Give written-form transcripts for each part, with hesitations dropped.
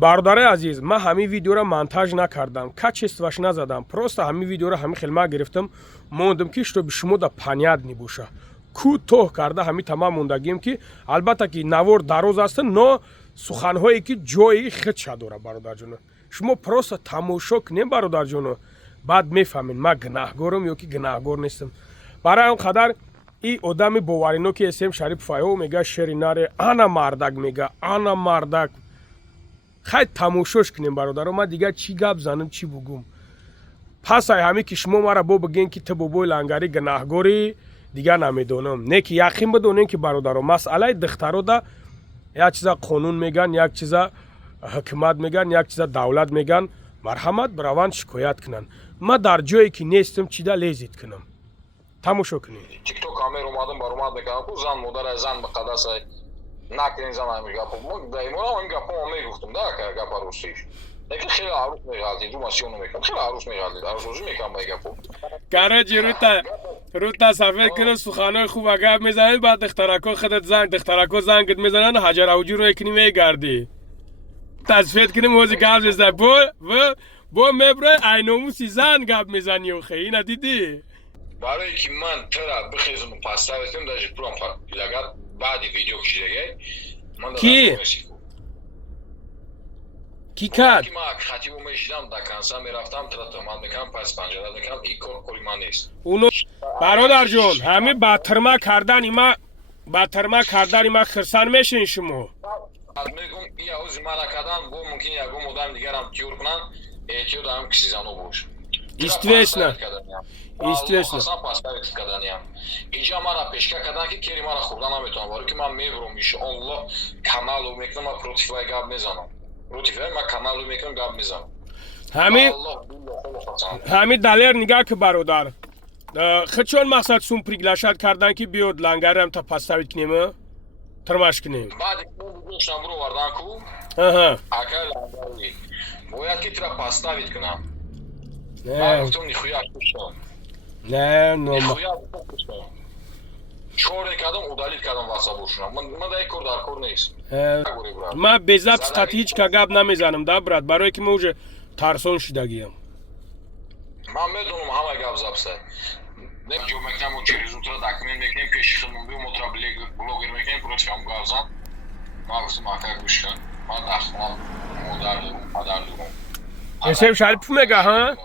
برادر عزیز من همین ویدیو را مونتاژ نکردم کچ نزدم просто همین ویدیو را همین خیلما گرفتم موندم که شو به شما دا پانیاد نباشه کوتاه کرده همین تمام موندگیم که البته که نوار دراز است نه سخنهایی که جایی خیلی داره برادر جون شما просто تماشا کنین برادر جون بعد میفهمین من گناهگارم یا که گناهگار نیستم برای اون قدر این آدم باورینو که اسم شریف فایو میگه شریناره انا مردک میگه انا مردک خیلی تماشاش کنیم برادر من دیگه چی گپ زنم چی بگم پس همین که شما مرا بگین که تو بابای لنگری گناهگاری دیگه نمیدونم نه که یقین بدونین که برادر مسئله دخترو دا یک چیزا قانون میگن یک چیزا حکومت میگن یک چیزا دولت میگن مرحمت بروان شکایت کنن من در جایی که نیستم چی دا لیزید کنم تماشا کنین تیک توک کامر اومدم بر اومد میگم کو زن مادر زن به قدس نکنین زن میگه خب دایما هم گپو میگفتم دا که گپ روسیش لیکن خیلی عروس میگادی رو ماشین میکنم خیلی عروس میگادی عروس میکنم میگم کاراجی روتا سفید کنه سخنای خوب گپ میزنید بعد دخترکو خودت دخترکو زنگت میزنن حجر اوجی رو یکنی میگردی تصفیه کنیم موزیک گپ میزنه با مبره اینوموسی زن گپ میزنی و خیلی ندیدی برای که من ترا بخیزم پاستا بتم داش پرام لگات بعد ویدیو کشیده من کی کات کی ما خطیبو میشدم دا کنسا میرفتم تراتمان میکنم پس پنجره میکنم این کاری من نیست اونو برادر جون همین باترما کردن ایما خرسان میشین شما میگم یا اوز مالا کردن بو ممکن یا گم مدام دیگرم تیور کنن اتیو دارم کسی زنو باش استویسنا اصلا پاسپورت کردنیم اینجا مرا پیشکا کردن که کری مرا خوردن نمیتونم ولی که من میبرم انشالله کانالو میکنم پروتیفای گاب میزنم پروتیفای ما کانالو میکنم گاب میزنم همین دلیر نگاه که برادر خچون مقصد سون پریگلاشات کردن که بیاد لنگره هم تا پاسپورت کنیم ترماش کنیم بعد گوشتم برو وردن کو اکا لنگری باید که ترا پاسپورت کنم من گفتم نیخویا کشتم نه چهار کردم удалить کردم واسابوشونم من دا یک کار در کار نیست من به ضبط سطحی هیچ که گپ نمیزنم دا برات برای که من اوجه ترسون شدگیم من میدونم همه گپ زبسته نمیجو میکنم و چه زودتر دکمین میکنیم پیش خودمون بیو مطرح بلوگر میکنیم پروتش هم گپ زن من گفتم اکا گوش کن من دخمال مادر دارم پدر دارم اسم شریف میگه ها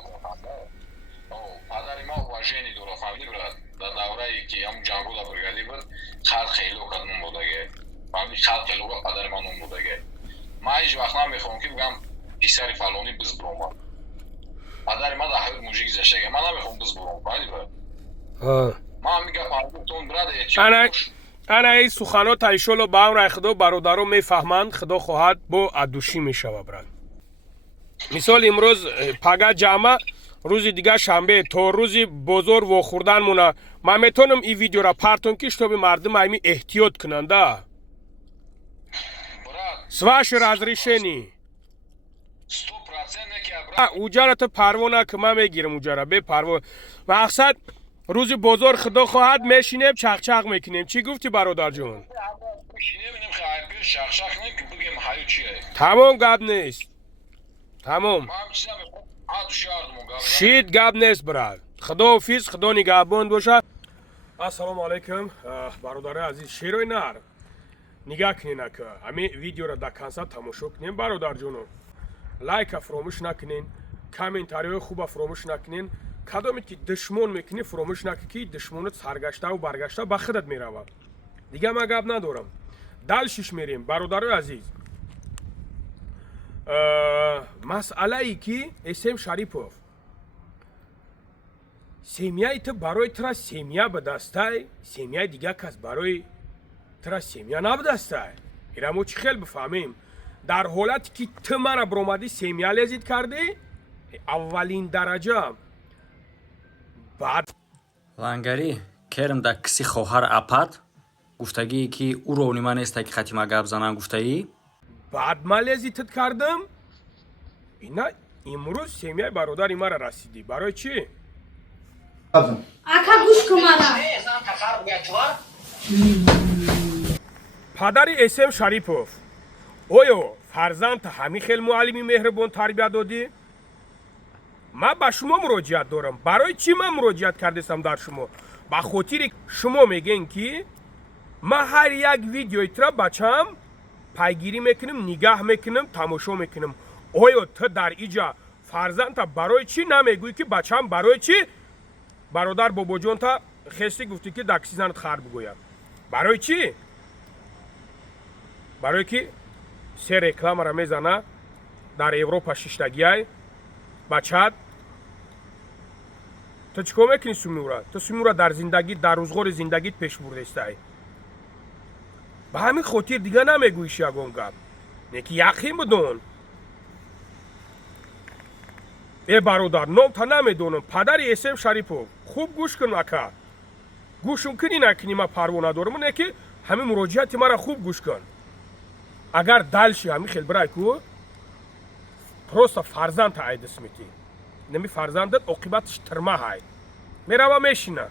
پدر ما واژنی داره فهمیدی برات در دوره‌ای که هم جنگو دا برگردی بود خلق خیلو کدوم بودگه فهمیدی خلق خیلو پدر من اون بودگه من هیچ وقت نمیخوام که بگم پیسری فلانی بز بروم پدر ما دا حیوت موجی گذشته من نمیخوام بز بروم فهمیدی برات من میگم فهمیدتون برات انا ای سخنات تایشولو با هم رای خدا برادرو میفهمند خدا خواهد با ادوشی میشوه برات مثال امروز پگا جمعه روز دیگه شنبه تا روز بزرگ و خوردن مونه من میتونم این ویدیو را پرتون کش تا به مردم ایمی احتیاط کننده سواش разрешение 100% اوجا را تو پروانه که من میگیرم اوجا را به پروانه مقصد روز بزرگ خدا خواهد میشینیم چق میکنیم چی گفتی برادر جون تمام گپ نیست تمام شید گپ نیست براد خدا حافظ خدا نگهبان باشه السلام علیکم برادر عزیز شیروی نر نگاه کنین که همین ویدیو را در کنسا تماشا کنین برادر جونو لایک فراموش نکنین کامنتاری خوب فراموش نکنین کدومی که دشمن میکنی فراموش نکنی که دشمنت سرگشته و برگشته به خودت میروه دیگه من گپ ندارم دلشش میریم برادر عزیز مسئله ای که اسم شریپوف سیمیای تو برای ترا سیمیا به دسته سیمیای دیگه کس برای ترا سیمیا نبه دسته ایرمو چی خیلی بفهمیم در حالتی که تو من برامدی سیمیا لذیت کرده اولین درجه بعد لنگری کرم در کسی خوهر اپد گفتگی که او رو من است که خطیمه گپ زنن گفتگی بعد من لذیتت کردم اینا امروز سیمیای برادر ما را رسیدی برای چی؟ اکا گوش کمارا پدری اسم شریپوف اویو фарзанд ҳамин хел муаллими меҳрубон тарбия додӣ? ман ба шумо муроҷиат дорам. барои чӣ ман муроҷиат кардастам дар шумо? ба хотири шумо мегӯем ки ман ҳар як видеоитра бачам пайгирӣ мекунам, нигаҳ мекунам, тамошо мекунам. оё ту дар иҷа фарзанда барои чӣ намегӯӣ ки бачам барои чӣ бародар бобоҷонта хести гуфтӣ ки дакси занат хар бигӯяд? барои чӣ? барое ки се рекламара мезана дар европа шиштагиай бачат. ту чӣ кор мекунӣ сумиура? ту сумиура дар зиндагӣ дар рӯзғори зиндагит пеш бурдастай. ба ҳамин хотир дига намегӯиш ягон гап. не ки яқин бидон. е бародар, номта намедонам. падари эсем шарипов, хуб гӯш кун ака. гӯшум кунӣ накунӣ, ман парво надорам. не ки ҳамин муроҷиати мара хуб гӯш кун. агар далши ҳамин хел бирай ку просто фарзанда айдисмитӣ. нами фарзандат оқибатиш тирма ҳай. мерава мешина.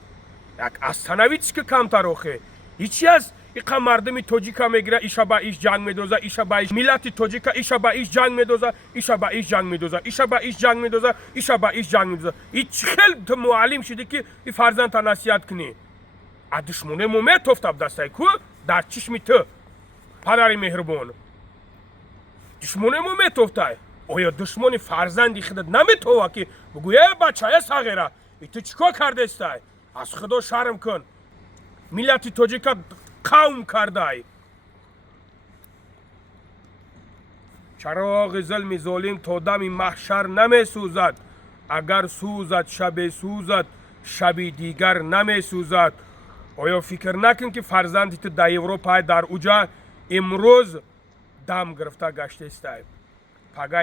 як астанавич ки камтар охе. ҳичи аз иқа мардами тоҷика мегира, иша ба иш ҷанг медоза, иша ба иш миллати тоҷика, иша ба иш ҷанг медоза, иша ба иш ҷанг медоза, иша ба иш ҷанг медоза, иша ба иш ҷанг медоза. ич хел ту муаллим шудӣ ки и фарзанда насиҳат кунӣ. а душмонему метофтаб дастай ку дар чишми ту падари меҳрубон. душмонему метофтай. оё душмони фарзанди худат наметова ки бигӯ е бача е сағира и ту чӣ кор кардастай? аз худо шарм кун. миллати тоҷика қавм кардай. чароғи зулми золим то дами маҳшар намесӯзад. агар сӯзад шабе сӯзад, шаби дигар намесӯзад. оё фикр накун ки фарзанди ту дар европа дар уҷа имрӯз дам гирифта гаштастай. пага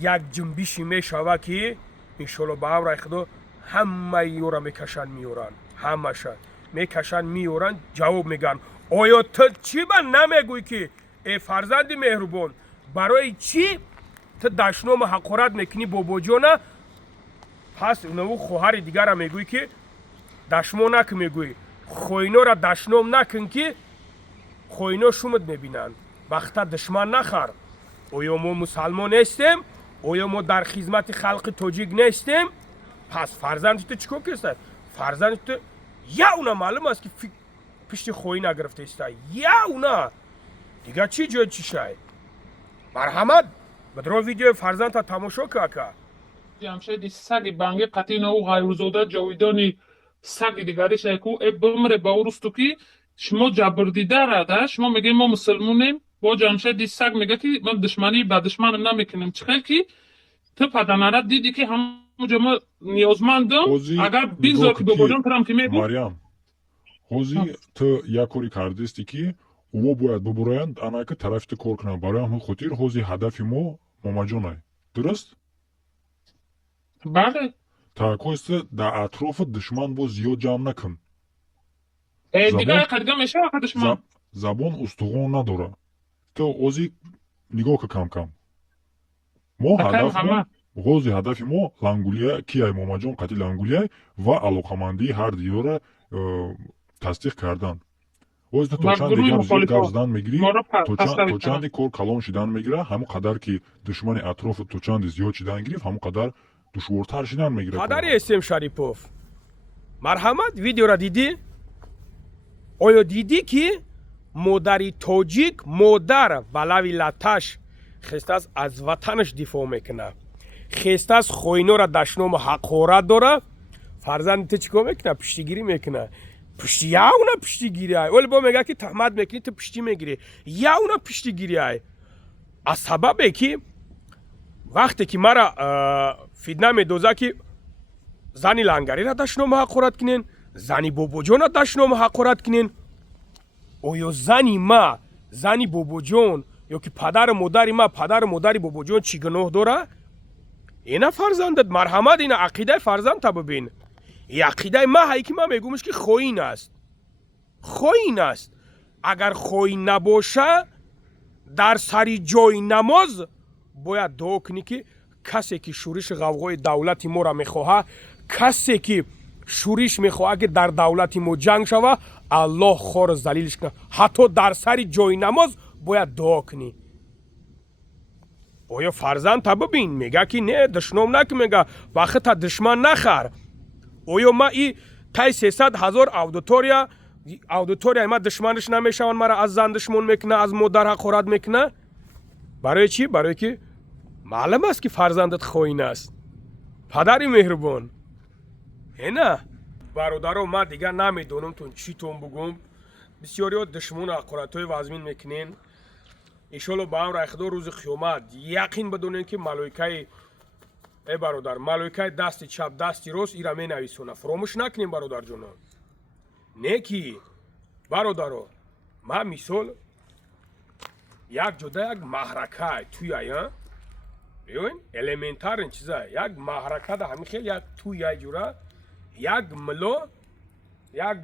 як ҷунбиши мешава ки иншоалло ба амраи худо ҳамаи ёра мекашанд меёранд. ҳамаша мекашанд меёранд, ҷавоб мегӯянд. оё ту чӣ ба намегӯй ки э фарзанди меҳрубон, барои чӣ ту дашнома ҳақорат мекунӣ бобоҷона? пас наву хоҳари дигара мегӯй ки дашмо накун, мегӯй хоинора дашном накун ки хоино шумат мебинанд. бахта душман нахар. оё мо мусалмон нестем? оё мо дар хизмати халқи тоҷик нестем? пас фарзанди ту чӣ кор кардастай? фарзанди ту яуна маълум аст ки пишти хоина гирифтаистай. яуна дигар чӣ ҷои чишай? марҳамат бидро видеои фарзанда тамошо ка ака. ҷамшеди саги банги қатина ӯ ғайрузода ҷовидони саги дигариша ку э бимре ба урусту ки шумо ҷабрдидарада шумо мегӯем мо мусулмонем, бо ҷамшеди саг мега ки ман душманӣ ба душман намекунам. чӣ хел ки ту паданара диди ки ҳамуҷа мо ниёзмандам, агар бигзор ки бобоҷон тарам ки мегӯ Марьям, ҳозир ту як кори кардасти ки ӯво бояд бубуроянд анака тарафи ту кор кунанд. барои ҳамин хотир ҳозир ҳадафи мо момаҷонай. дураст? бале. таъккоиста дар атрофа душман бо зиёд ҷамъ накун. дига дига мешава душман. забон устуғон надора. ту ҳозир нигоҳ ка кам-кам. мо ҳозир ҳадафи мо лангулия кияй момаҷон қатъи лангулияй ва алоқамандии ҳар диёра тасдиқ кардан. ҳозир ту то чанде гап зиёд гап задан мегирӣ, то чанде кор калон шидан мегира, ҳамон қадар ки душмани атрофа то чанде зиёд шидан гирифт, ҳамон қадар душвортар шидан мегира. падари эсем шарипов, марҳамат, видеора дидӣ? оё дидӣ ки модари тоҷик, модар валави латаш хестааст аз ватанаш дифоъ мекунад, хестааст хоинора дашнома ҳақорат дора. фарзанди ту чӣ кор мекунад? пиштигирӣ мекунад. пишти яуна пиштигирӣ. оли бо мегӯяд ки таҳмат мекунӣ, ту пиштӣ мегирӣ. яуна пиштигирӣ. аз сабабе ки вақте ки мара фитна медоза ки зани лангарира дашнома ҳақорат кунен, зани бобоҷона дашнома ҳақорат кунен. оё зани ма, зани бобоҷон ё ки падару модари ма, падару модари бобоҷон чӣ гуноҳ дора? ина фарзандат, марҳамат, ина ақидаи фарзанда бибин. и ақидаи ма ҳай ки ман мегӯмаш ки хоин аст. хоин аст. агар хоин набоша дар сари ҷои намоз бояд дуо кунӣ ки касе ки шӯриши ғавғои давлати моро мехоҳад, касе ки шӯриш мехоҳад ки дар давлати мо ҷанг шава, аллоҳ хору залилиш кунад. ҳатто дар сари ҷои намоз бояд дуо кунӣ. оё фарзанда бибин мега ки не душном нак мега вақта душман нахар оё ма и тай 300,000 аудитория ма душманиш намешаванд мара аз зан душмон мекуна аз модар ҳақорат мекуна барои чӣ барое ки маълум аст ки фарзандат хоин аст падари меҳрубон ена бародаро ман дигар намедонам тун чӣ тун бугум бисёриҳо душмон ҳақоратҳои вазмин мекунен иншоалло ба амр айхудо рӯзи қиёмат яқин бидонем ки малоикаи бародар малоикаи дасти чап дасти рост ира менависонад фаромӯш накунем бародарҷонон не ки бародаро ман мисол як ҷода як маҳракае туяя биёин элементарин чиза як маҳракада ҳамин хел як туй як ҷура як мило як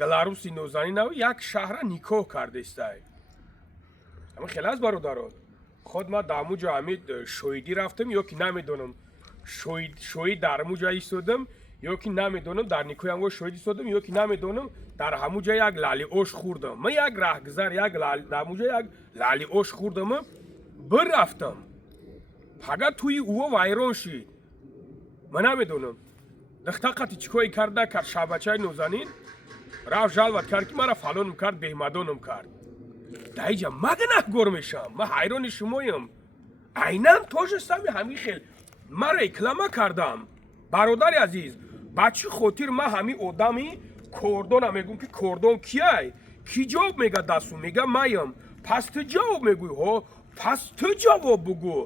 галаруси нозанинав як шаҳра никоҳ кардестай ҳамин хел аст бародаро худ ман дар ҳамун ҷо ҳамин шоҳидӣ рафтам ё ки намедонам шоҳид дар ҳамун ҷо истодам ё ки намедонам дар никоҳи ҳамон шоҳид истодам ё ки намедонам дар ҳамун ҷо як лали ош хӯрдам ман як раҳгузар як дар ҳамун ҷо як лали ош хӯрдам бирафтам фақат туи ӯо вайрон шид ман намедонам духтақати чӣ коре карда кард шабачаи нозанин рафт жалват кард ки мара фалоным кард беҳмадоным кард дар инҷа ман гунаҳгор мешавам ман ҳайрони шумоям айнан тоҷастами ҳамин хел ман реклама кардам бародари азиз ба чӣ хотир ман ҳамин одами кордонам мегӯм ки кордон кияй ки ҷавоб мега дастум мега маям пас ту ҷавоб мегӯй ҳо пас ту ҷавоб бугӯ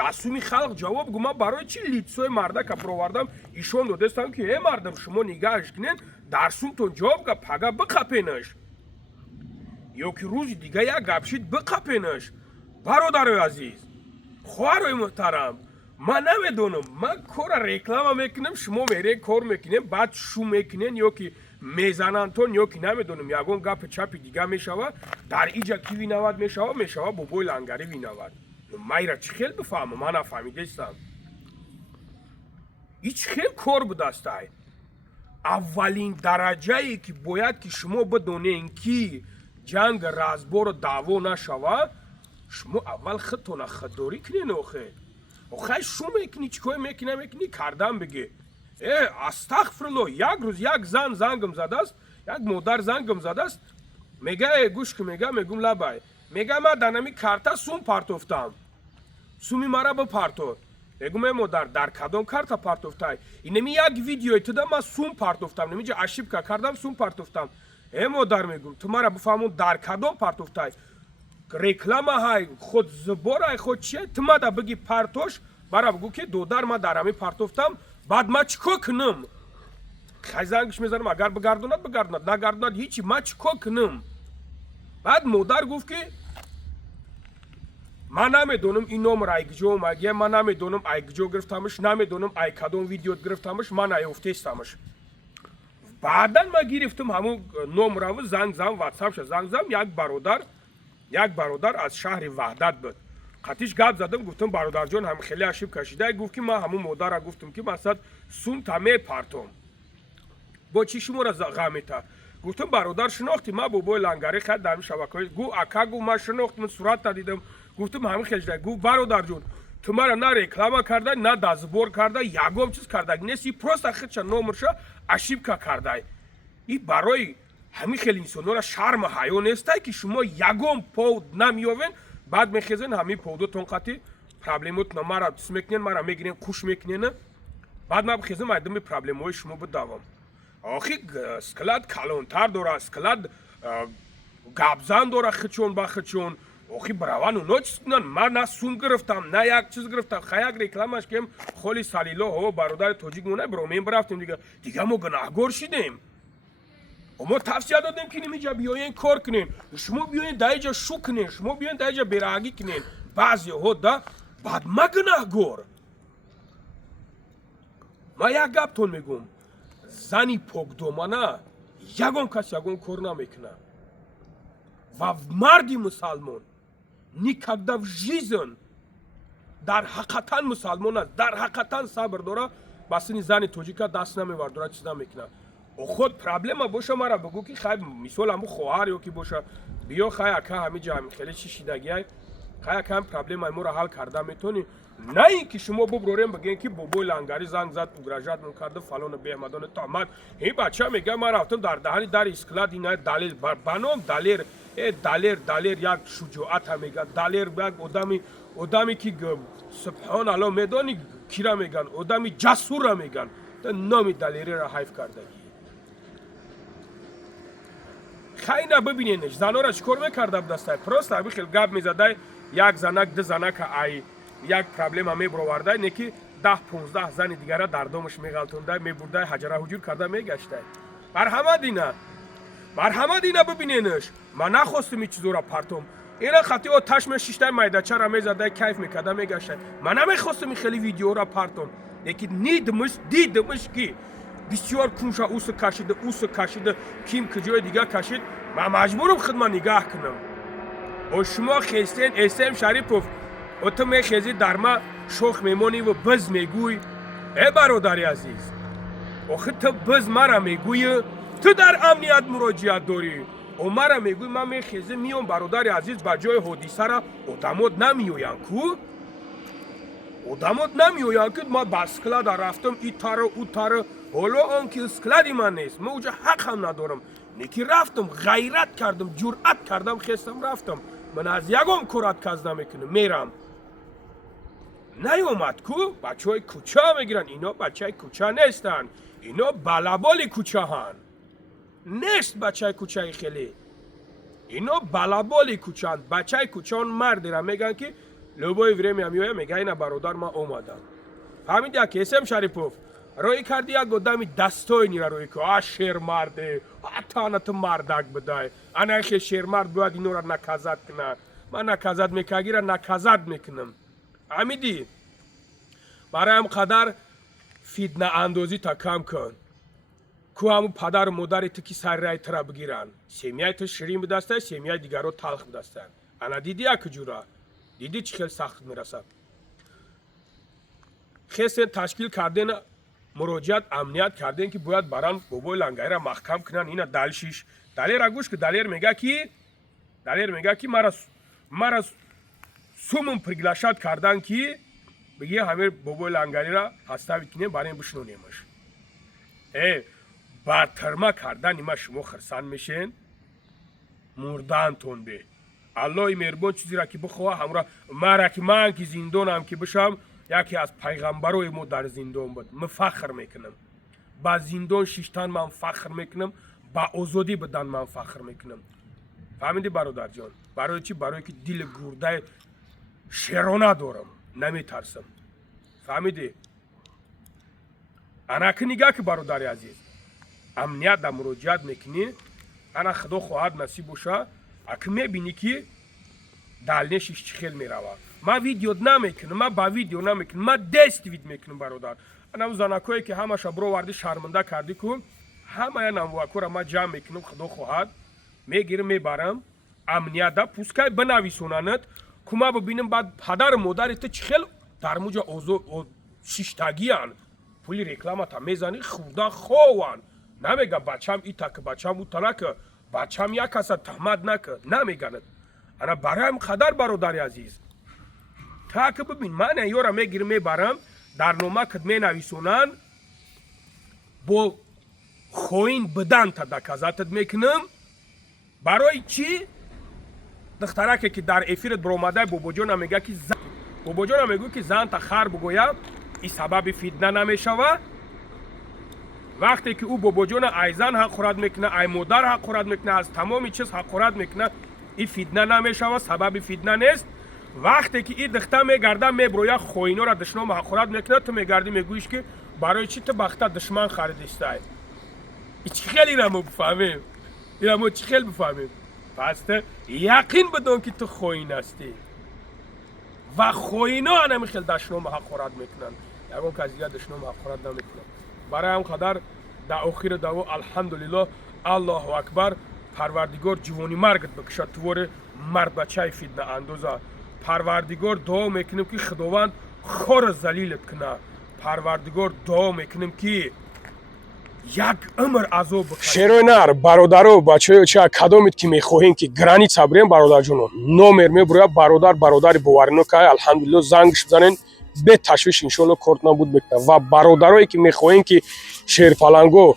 дастуми халқ ҷавоб гӯ ман барои чӣ литсои мардака провардам ишон додастам ки э мардам шумо нигаҳаш кунен дарсумтон ҷавоб га пага биқапенаш ё ки рӯзи дига як гап шид биқапенаш бародарои азиз хоҳарои муҳтарам ман намедонам ман кора реклама мекунем шумо меред кор мекунем баъд шу мекунен ё ки мезанантон ё ки намедонам ягон гапи чапи дига мешава дар иҷа ки винавад мешава бобои лангари винавад майра чӣ хел бифаҳмам ман нафаҳмидастам и чӣ хел кор будастай аввалин дараҷае ки бояд ки шумо бидонем ки ҷанг разбору даъво нашава шумо аввал худтона худдорӣ кунен охе шу мекунӣ чӣ коре мекунӣ кардан бигӣ астағфирулло як рӯз як зан зангам задааст як модар зангам задааст мега гӯш ки мегум лабай мега ман дар нами карта сум партофтам суми мара бипартор мегум модар дар кадом карта партофтай инами як видеои туда ман сум партофтам намиҷа ашибка кардам сум партофтам модар мегум ту мара бифаҳмон дар кадом партофтай реклама ҳай худ зуборай худ чие ту мада биги партош бара бигӯ ки додар ман дар ҳамин партофтам баъд ман чӣ кор кунам хай зангиш мезанам агар бигардонад нагардонад ҳичи ман чӣ кор кунам баъд модар гуфт ки ман намедонам ин номер айкиҷо омагия ман намедонам айкиҷо гирифтамаш намедонам ай кадом видеот гирифтамаш ман наёфтестамаш баъдан ман гирифтам ҳамун номераво занг зам ватсапша занг зам як бародар аз шаҳри ваҳдат буд қатиш гап задам гуфтам бародарҷон ҳам хеле ашиб кашида гуфт ки ман ҳамун модара гуфтам ки масад сумта мепартом бо чӣ шумора ғам мета гуфтам бародар шинохтӣ ман бобои лангари хай дар шабакаҳои гу ака гу ман шинохтам суратта дидам гуфтам ҳамин хелжида гуфт бародарҷон ту мара на реклама кардай на дастбор кардай ягон чиз кардаг нести просто худша номерша ашибка кардай и барои ҳамин хел инсонора шарма ҳаё нестай ки шумо ягон повд намеёвен баъд мехезен ҳамин повдотон қати проблемотна мара чиз мекунен мара мегирен куш мекунен баъд ман бихезам айдами проблемаҳои шумо бидавам охи склад калонтар дора склад гапзан дора хичон ба хичон охи браван уно чиз кунан ман на сум гирифтам на як чиз гирифтам ха як рекламаш кем холи салило ҳо бародари тоҷик мона биромем бирафтем дига мо гунаҳгор шидем мо тавсия додем ки нимиҷа биёен кор кунен шумо биёен дар иҷа шу кунен шумо биёен дар иҷа бераҳагӣ кунен баъзеҳо да баъд ма гунаҳгор ман як гаптон мегӯм зани покдомана ягон кас ягон кор намекунад ва марди мусалмон никогда в жизнь дар ҳақиқатан мусалмон аст дар ҳақиқатан сабр дора ба сини зани тоҷика даст намевардора чиз намекунад худ проблема боша мара бигӯ ки хай мисол ҳамун хоҳар ё ки боша биё хай ака ҳамин ҷа ҳамин хеле чӣ шидагиай خیلی کم پرابلم ما را حل کرده میتونی نه اینکه شما ببروریم بگین که بابای لنگری زنگ زد پوگراژات من کرده فلان بهمدان تامد این بچه میگه من رفتم در دهانی در اسکلاد اینا دلیل بنام دلیر یک شجاعت هم میگن دلیر یک آدمی که سبحان الله میدانی کی را میگن آدمی جسور را میگن نام دلیری را حیف کرده خیلی ببینینش زنا را چکار میکرده بدسته پروست همی خیلی گپ میزده یک زنک ده زنک ای یک پرابلم هم میبرورده اینه که 10-15 زن دیگر در دامش میغلطونده میبرده حجره حجور کرده میگشته مرحمت اینا ببینینش من نخواستم این چیزو را پرتم اینا خطی و تشم شیشته میدچه را میزده کیف میکرده میگشته من نمیخواستم این خیلی ویدیو را پرتم لیکن دیدمش که بسیار کنشا اوس کشیده کیم کجای دیگه کشید من مجبورم خدمت نگاه کنم و شما خیستین اسم شریفوف و تو میخیزی در ما شوخ میمونی و بز میگوی ای برادری عزیز آخه تو بز مرا میگوی تو در امنیت مراجعت داری و مرا میگوی من میخیزی میام برادری عزیز با جای حادثه را آدمات نمیوین کو آدمات نمیوین که ما بسکلاد رفتم این تاره او تاره حالا آنکه اسکلادی من نیست من اوجا حق هم ندارم نیکی رفتم غیرت کردم جرأت کردم خستم رفتم من از یکم کرات کز نمیکنم میرم نیومد کو بچه های کوچه میگیرن اینا بچه های کوچه نیستن اینا بلابالی کوچه هن نیست بچه های کوچه خیلی اینا بلابالی کوچه هن بچه های کوچه هن مردی را میگن که لبای ویرمی همیوه میگه اینا برادر ما اومدن همین دیگه که اسم شریفوف روی کردی یک گدامی دستای نیره روی که شیر مرده تانت مردک بدای انا خیلی شیر مرد باید اینو را نکازد کنه من نکازد میکاگی را نکازد میکنم امیدی برای هم قدر فیدنه اندازی تا کم کن که همون پدر و مادر تو که سر رای ترا بگیرن سیمیای تو شیرین بدسته سیمیای دیگر رو تلخ بدسته انا دیدی یک جورا دیدی چی خیلی سخت میرسد خیلی تشکیل کردن مراجعت امنیت کردن که باید بران بابای لنگری را محکم کنن اینا دلشیش دلیر را گوش که دلیر میگه که مرا سومون پرگلاشات کردن که بگه همه بابای لنگری را هسته بکنیم برای این بشنونیمش برترما کردن ایما شما خرسان میشین مردان تون به الله مهربان چیزی را که بخواه همراه مرا که من که زندانم که بشم یکی از پیغمبرای ما در زندان بود من فخر میکنم با زندان شیشتن من فخر میکنم با آزادی بدن من فخر میکنم فهمیدی برادر جان برای چی برای که دل گرده شیرانه دارم نمیترسم فهمیدی انا که نگاه که برادر عزیز امنیت در مراجعت میکنی انا خدا خواهد نصیب باشه اگه میبینی که دلنشش چی خیل میروه ما ویدیو نمیکنم ما با ویدیو نمیکنم ما دست وید میکنم برادر انا زنکایی که همه شب رو وردی شرمنده کردی کن همه یا نمواکو را ما جمع میکنم خدا خواهد میگیرم میبرم امنیت دا پوسکای بنویسوننت که ما ببینم بعد پدر مادرت چی خیل در موجه شیشتگی هن پولی رکلامت هم میزنی خدا خواهن نمیگه بچم ایتا که بچم اوتا نکه بچم یک کسا تحمد نکه نمیگند انا برایم قدر برادر عزیز تا که ببین من ایورا میگیرم میبرم در نامه کد می نویسونن با خوین بدن تا دکازاتت میکنم برای چی؟ دخترک که در افیرت برامده بابا جان میگه که بابا جان میگه که زن تا خر بگویم این سبب فیدنه نمیشوه وقتی که او بابا جان ای زن حق خورد میکنه ای مادر حق خورد میکنه از تمامی چیز حق خورد میکنه این فیدنه نمیشوه سبب فیدنه نیست وقتی که این دختر میگرده میبرویه خوینو را دشمن حق خورد میکنه تو میگردی میگویش که برای چی تو بخته دشمن خریدیسته این چی خیلی را ما بفهمیم این را ما چی خیلی بفهمیم پس تو یقین بدون که تو خوین هستی و خوینا هم خیلی دشمن حق خورد میکنن یکم که از دیگه دشمن حق خورد نمیکنن برای هم قدر در آخر دعوا الحمدلله الله اکبر پروردگار جوانی مرگت بکشد توور مرد بچه فیدنه اندازه پروردگار دعا میکنیم که خداوند خور ذلیلت کنه پروردگار دعا میکنیم که як умр азоб шеронар бародаро бачаё ча кадомит ки мехоҳем ки граница бурем бародарҷоно номер мебуря бародари боварино ка алҳамдулилло зангш бизанен бе ташвиш иншоалло корт набуд мекунад ва бародарое ки мехоҳем ки шерфаланго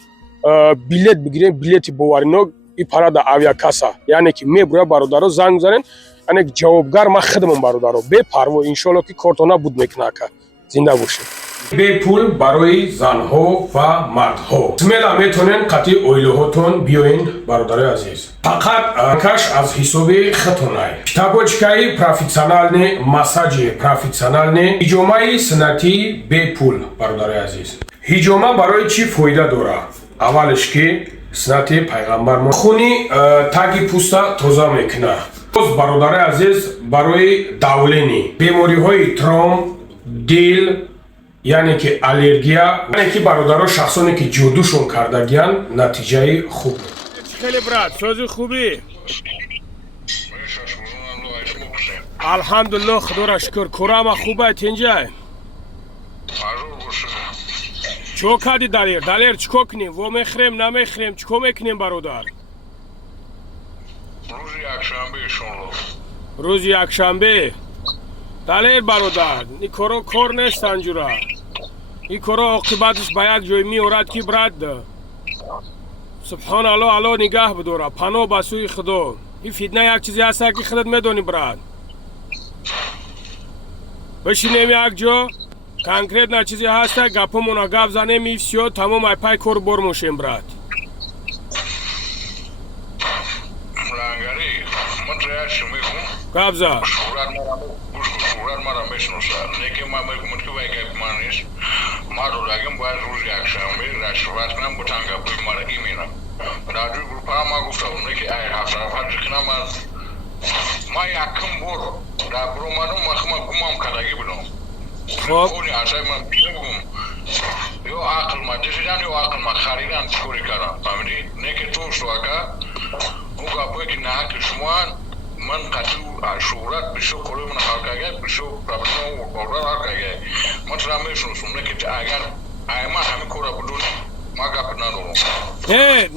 билет бигирем билети боварино ипарада авиакаса яъне ки мебуря бародаро занг бизанен яъне ҷавобгар ма хидмам бародаро бепарво иншоалло ки кортро набуд мекунад ка зинда бошед бепул барои занҳо ва мардҳо смела метонен қатъи оилаҳотон биёен бародарои азиз фақат каш аз ҳисоби хитонай табочкаи профессионалне массаҷи профессионалне ҳиҷомаи суннатӣ бепул бародарои азиз ҳиҷома барои чӣ фоида дорад аввалеш ки суннати пайғамбар хуни таги пӯста тоза мекунад боз бародарои азиз барои давлени бемориҳои тром дил яъне ки аллергия яъне ки бародаро шахсоне ки ҷодушон кардагиян натиҷаи хуб хеле брат сози хубӣ алҳамдулилло худоро шукр корама хубай тинҷай чо кади далер чико кунем во мехӯрем намехӯрем чико мекунем бародар рӯзи якшанбе далер бародар ин коро кор нест анҷура ин коро оқибаташ ба як ҷой меорад ки брат субҳаналло алло нигаҳ бидора паноҳ ба сӯи худо ин фитна як чизе ҳаста ки худат медонӣ брат бишинем як ҷо конкретна чизе ҳаста гапамона гап занем и всё тамом ай пай кору бор мошем брат гап зад Madolagim var ruzi akşamı raşvatdan bu tanga bulmara imina. Radyo grupa ma gufta ne ki ay hafta çıkınamaz. Ma yakın bor. Da bromano mahma gumam kadagi bunu. Hop. Onu asayman bilgum. Yo akıl ma decidan yo akıl ma kharidan skori kara. Amri ne ki to şwaka. Uga bu ki na kishman man qatu ashurat bisho kolumna halkaga bisho problemo orar halkaga. Agar ayman hami kora budun ma gap nadoro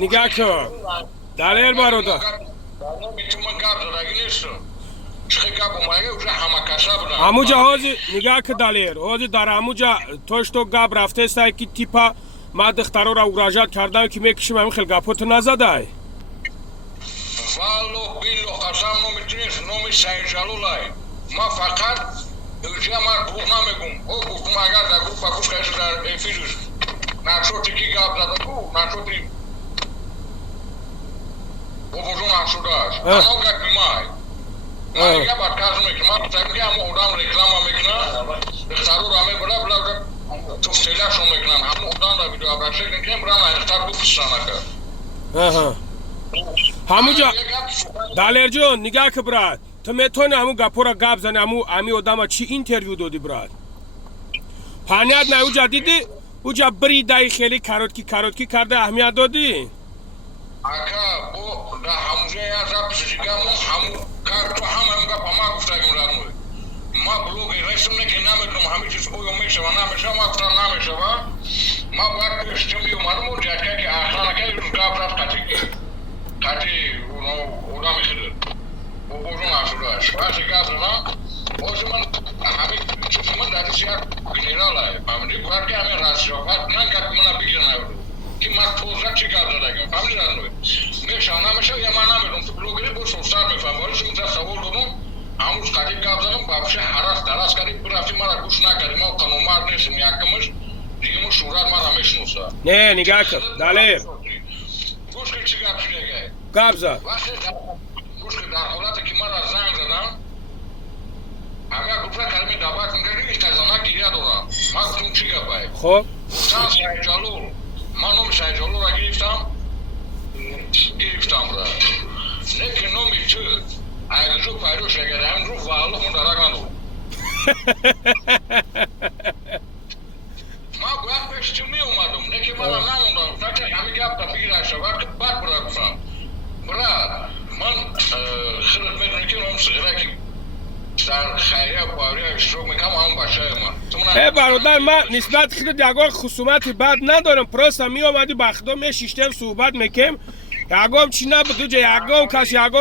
nigah kor daler barodar ҳамуҷа ҳозир нигоҳ ки далер ҳозир дар ҳамуҷа тошто гап рафтестай ки типа ма духтарора угражат кардам ки мекишим ҳамин хел гапоту назадай валло билло қасам номитинес номи сайҷалулай ма фақат Ülkemar buğna megum. O buğna agar da grupa kuşka işi da filus. Naşoti ki gabda da bu. Naşoti. O bozun aşudaş. Ano gak bimay. Ya bak kazım ekma. Tabi ama oradan reklama mekna. Sarı rame bula bula da. Çok telaş o mekna. Ama oradan da video abraşek. Kem brana estar bu kısana ka. ҳамуҷа далерҷон нигоҳ ки брат ту метавонӣ ҳамун гапҳоро гап зани ҳами одама чӣ интервю додӣ брат понятно уҷа дидӣ уҷа бридаи хеле каротки карда аҳамият додӣ ака бо да ҳамуҷа я записигаму ҳаму карту ҳамам гапа ма гуфтагим ранӯй ма блоги ресмне ки намедонам ҳамин чиз оё мешава намешава ма гуфтам намешава ма бояд пештим биёмадам у ҷатка ки ахланакай рӯз гап рафт қати одами хидр божон ашудааш аси гап занам ози ман ҳамин чизи ман дадиси як генералай фаҳмидӣ бояд ки ҳамин разшофат ман гапи мана бигир наёрду ки ман тоза чӣ гап задагим фаҳмидӣ разнои мешава намешава я ман намедонам ту блогери бошо сар мефаҳм вали шумита савол додам ҳамрӯз қадим гап задам бабша ҳарас дарас кардӣ бирафтӣ мара гӯш накардӣ ман қанунмард нестам якимаш дигиму шӯҳрат мара мешиноса не нигоҳ кун далер гӯш ки чӣ гап шудагай гап зад гӯш ки дар ҳолате ки мара занг задам ҳамя гуфта калими даъват мекард ки казана гирия дорам ман гуфтам чӣ гапай хоб гуфтам сайҷалол ман номи сайҷалолро гирифтам ра лекин номи ту агҷо пайдо шагара ҳамрӯ ваалло мон дарак надорам ман бояд пешти меомадам лекин мана намондам фақат ҳамин гапта фикра шавад ки бад бира гуфтам брат ман худат медонӣ ки ном сиғираки در خیریه باوری اشتراک میکنم همون بچه ما برادر ما نسبت خود یگان خصومتی بد ندارم پروستا می آمدی بخدا می شیشتم صحبت میکم یگام چی نبود دوجه یگام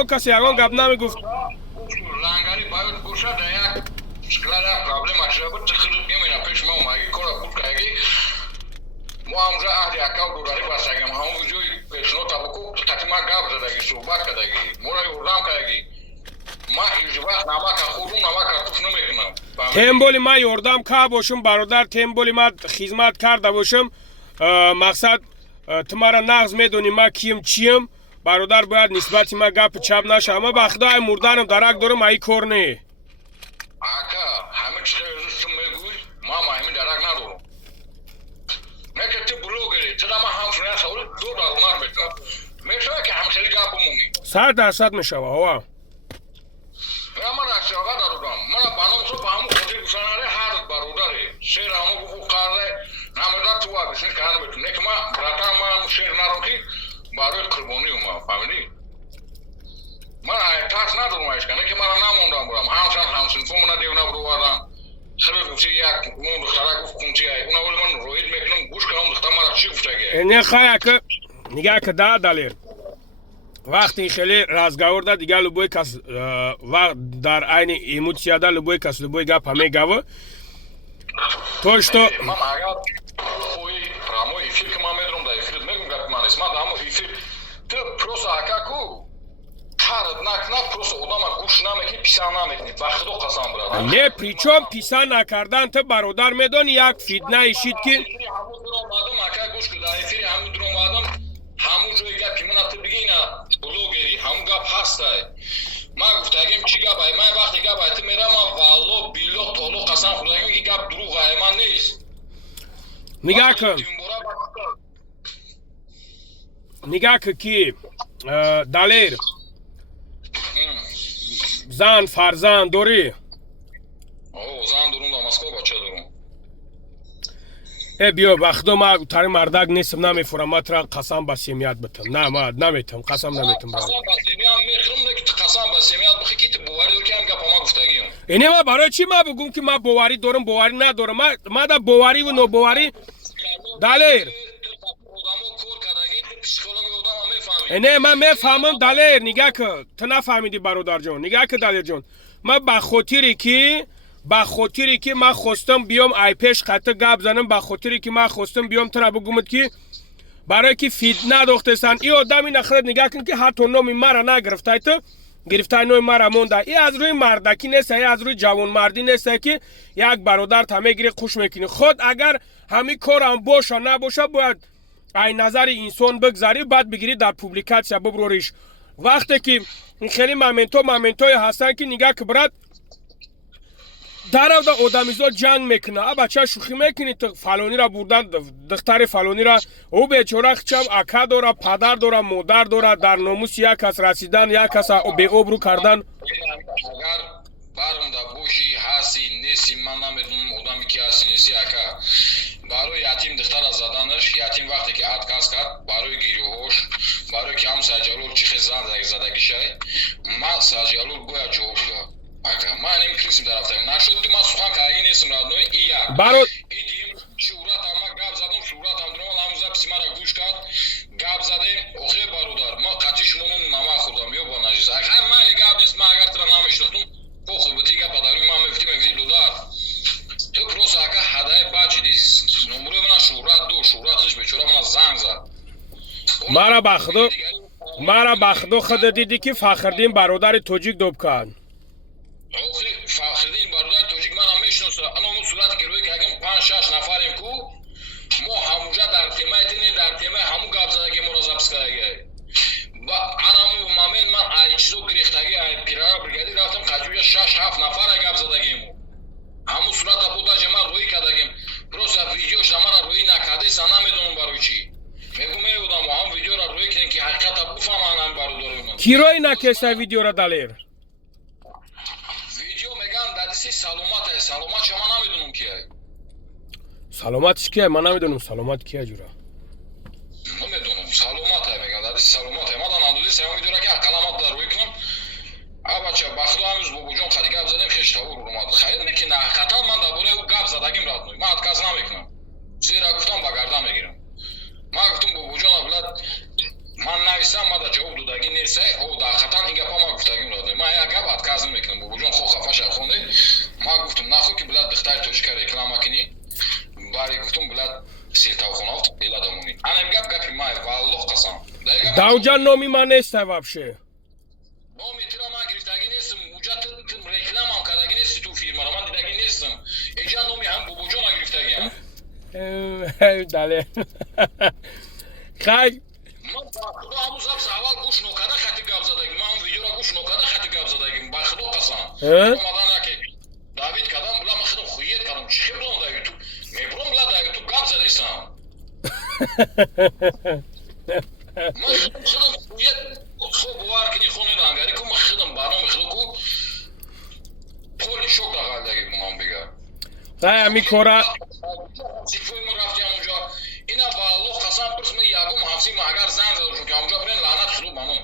کسی یگام گب نمیگفت لنگری باید گوشه در یک شکلال یک پرابلم اشتراک بود تخیلت میمینه پیش ما اومگی کارا بود که ما همونجا اهل یکاو دوراری بستگیم همون ویدیوی پیشنو تبکو تکیما گب زدگی صحبت کدگی مورای اردام کدگی ما هیچ وقت نمک خودم نمک توف نمیکنم تمبولی ما یردم که باشم برادر تمبولی ما خدمت کرده باشم مقصد تمارا نغز میدونی ما کیم چیم برادر باید نسبتی ما گپ چپ نشه اما بخدای مردانم درک دارم ای کار نه آکا همه چیزی روزتون میگوی ما همین درک ندارم نه که تو بلوگری تو دام همسونه سوال $2 میکنم میشه که همسری گپ مونی 100% میشه ها من راستی دارم من بانم تو بامو خودی گوشاناره هر برادری شیر همو بخو قاره نمیدونم تو آبیشی کار میکنه که ما براتم ما شیر نرم که برای قربانی ما فهمیدی من تاس ندارم ایش کنه که من نموندم برام همسن فومون دیونا برو وارم خیلی گوشی یک اون دختره گفت کنچی ای اون اول من روید میکنم گوش کنم دختر مرا چی گفته نه خیلی که نگاه که دالیر وقتی خیلی رازگاور داد دیگه لبوی کس وقت در عین ایموتسیا دا لبوی کس لبوی گپ همه گاو توش تو مام اگر خوی پرامو افیر که ما میدونم دا افیر میگم گپ من اسم دامو افیر تو پروسا اکاکو کارد نکنه پروسا odama گوش نمیکنی پیسان نمیکنی وقت دو قسم برادر نه پریچوم پیسان نکردن تو برادر میدونی یک فیدنه ایشید که همون درام آدم اکا گوش کده افیر همون درام آدم همون جای گپی من تو بگی نه بلوگری همون گپ هستای ما گفتگیم چی گپ ای من وقتی گپ ای تو میرم والله بیلو تولو قسم خدا میگی گپ دروغ ای من نیست نگاه که کی دالیر زن فرزند داری او زن درون دا مسکو بچه درون بیا بخدا ما تاری مردک نیستم نمیفورم ما ترا قسم به سمیت بتم نه ما نمیتم قسم نمیتم قسم به سمیت میخرم نه که قسم به سمیت بخی که تو باوری داری که هم گپ ما گفتگیم اینه ما برای چی ما بگم که ما باوری دارم باوری ندارم ما دا باوری و نو باوری دالیر اینه من میفهمم دالیر نگاه که تو نفهمیدی برادر جان نگاه که دالیر جان ما به خاطری که من خواستم بیام ای پیش خط گپ زنم به خاطری که من خواستم بیام تو را بگم که برای که فیتنه داختستان این آدمی نخرد نگاه کن که حتی نومی مرا نگرفته تو گرفته نوی مرا مونده این از روی مردکی نیست این از روی جوان مردی نیست که یک برادر تمه گیری خوش میکنی خود اگر همین کار هم باشه نباشه باید ای نظر انسان بگذاری بعد بگیری در پوبلیکاسیا ببروریش وقتی که خیلی مومنتوی هستن که نگاه که برات در آدمیزا جنگ میکنه بچه شوخی میکنی تو فلانی را بردن دختر فلانی را او بیچاره چم اکا داره پدر داره مادر داره در ناموس یک کس رسیدن یک کس به آبرو کردن اگر برم دا بوشی هستی نیستی من نمیدونم آدمی که هستی نیستی اکا برای یتیم دختر از زدنش یتیم وقتی که اتکاس کرد برای گیریهوش برای که هم سرجالور چیخ زدگی شای ما سرجالور باید جواب داد من این پرینسیم در افتایم نشد که من سخن که این نیستم رادنوی ای یک ای دیم شورت هم گب زدم شورت هم درمان هموزه پسی مرا گوش کرد گب زدیم اخی برادر ما قطعی شمونون نمه خوردم یا با نجیز اگر مالی گب نیست من اگر ترا نمیشنختم بخور بطی گب داروی من مفتی دودار تو پروس اکا هدای بچی دیز نمروی من شورتش بچورا من زنگ زد مرا بخدو خود دیدی که فخردین برادر توجیک دوب کن اوخی فخردین برادر توجیک من هم میشناسم انا اون صورتی که روی که اگه 5-6 نفریم کو ما همونجا در تیمه همون گپ زدگی مرازب سکرگی با انامو مامن من ای چیزو گریختگی ای پیرا برگادی رفتم قجویا 6-7 نفر گپ زدگیم همون صورت بودا جما روی کدگیم پروسا ویدیو شما روی نکرده سنا میدونم برای چی میگم میودم هم ویدیو را روی کنن که حقیقت بفهمن برادر من کی روی نکسته ویدیو را دالیر سلامت شما نمیدونم کیه سلامتش کیه من نمیدونم سلامت کیه جورا نمیدونم سلامت میگم دادی سلامت ما دادی سلام میدونم که کلمات در روی کنم Abachcha baxdo ҳамӯз бобоҷон қади гап задем хеш тавр омад. Хайр не ки нақатан ман дар бораи гап задагим радной. Ман отказ намекунам. Зеро гуфтам ба гардан мегирам. Ман гуфтам бобоҷон авлад ман нависам мада ҷавоб додагӣ несай. О дақатан ин гапа ман гуфтагим радной. Ман як гап отказ намекунам. Бобоҷон хо хафа шахоне. Ман гуфтам нахо ки билад духтари тоҷика реклама кини. Бари гуфтам билад сертавхона авт эладамони. Анам гап гапи май валлоҳ қасам. Давҷан номи ман нест вообще. Номи тира ман гирифтагӣ нестам. Муҷат рекламам кардаги нести ту фирмара. Ман дидагӣ нестам. Эҷа номи ҳам бобоҷона гирифтагиам. Дале. Хай Ман ба худо ҳамӯз ҳабс аввал гӯш нокарда хати гап задагим. Ман видеора гӯш нокарда хати гап задагим. Ба худо қасам. Омадан яке Давид кадам була ман худам хует кардам. Чӣ хебром дар ютуб? Мебром була дар ютуб гап задисам. Ман худам хует хо бовар кини хони лангари ку ман худам барноми худо ку поли шок дағалдаги ман бега. хай ами кора Сикфои мо рафтиам онҷо. Ина ба Аллоҳ қасам пурс ман ягум ҳафти ман агар занг задушум ки онҷо бирен лаънат худо ба ман.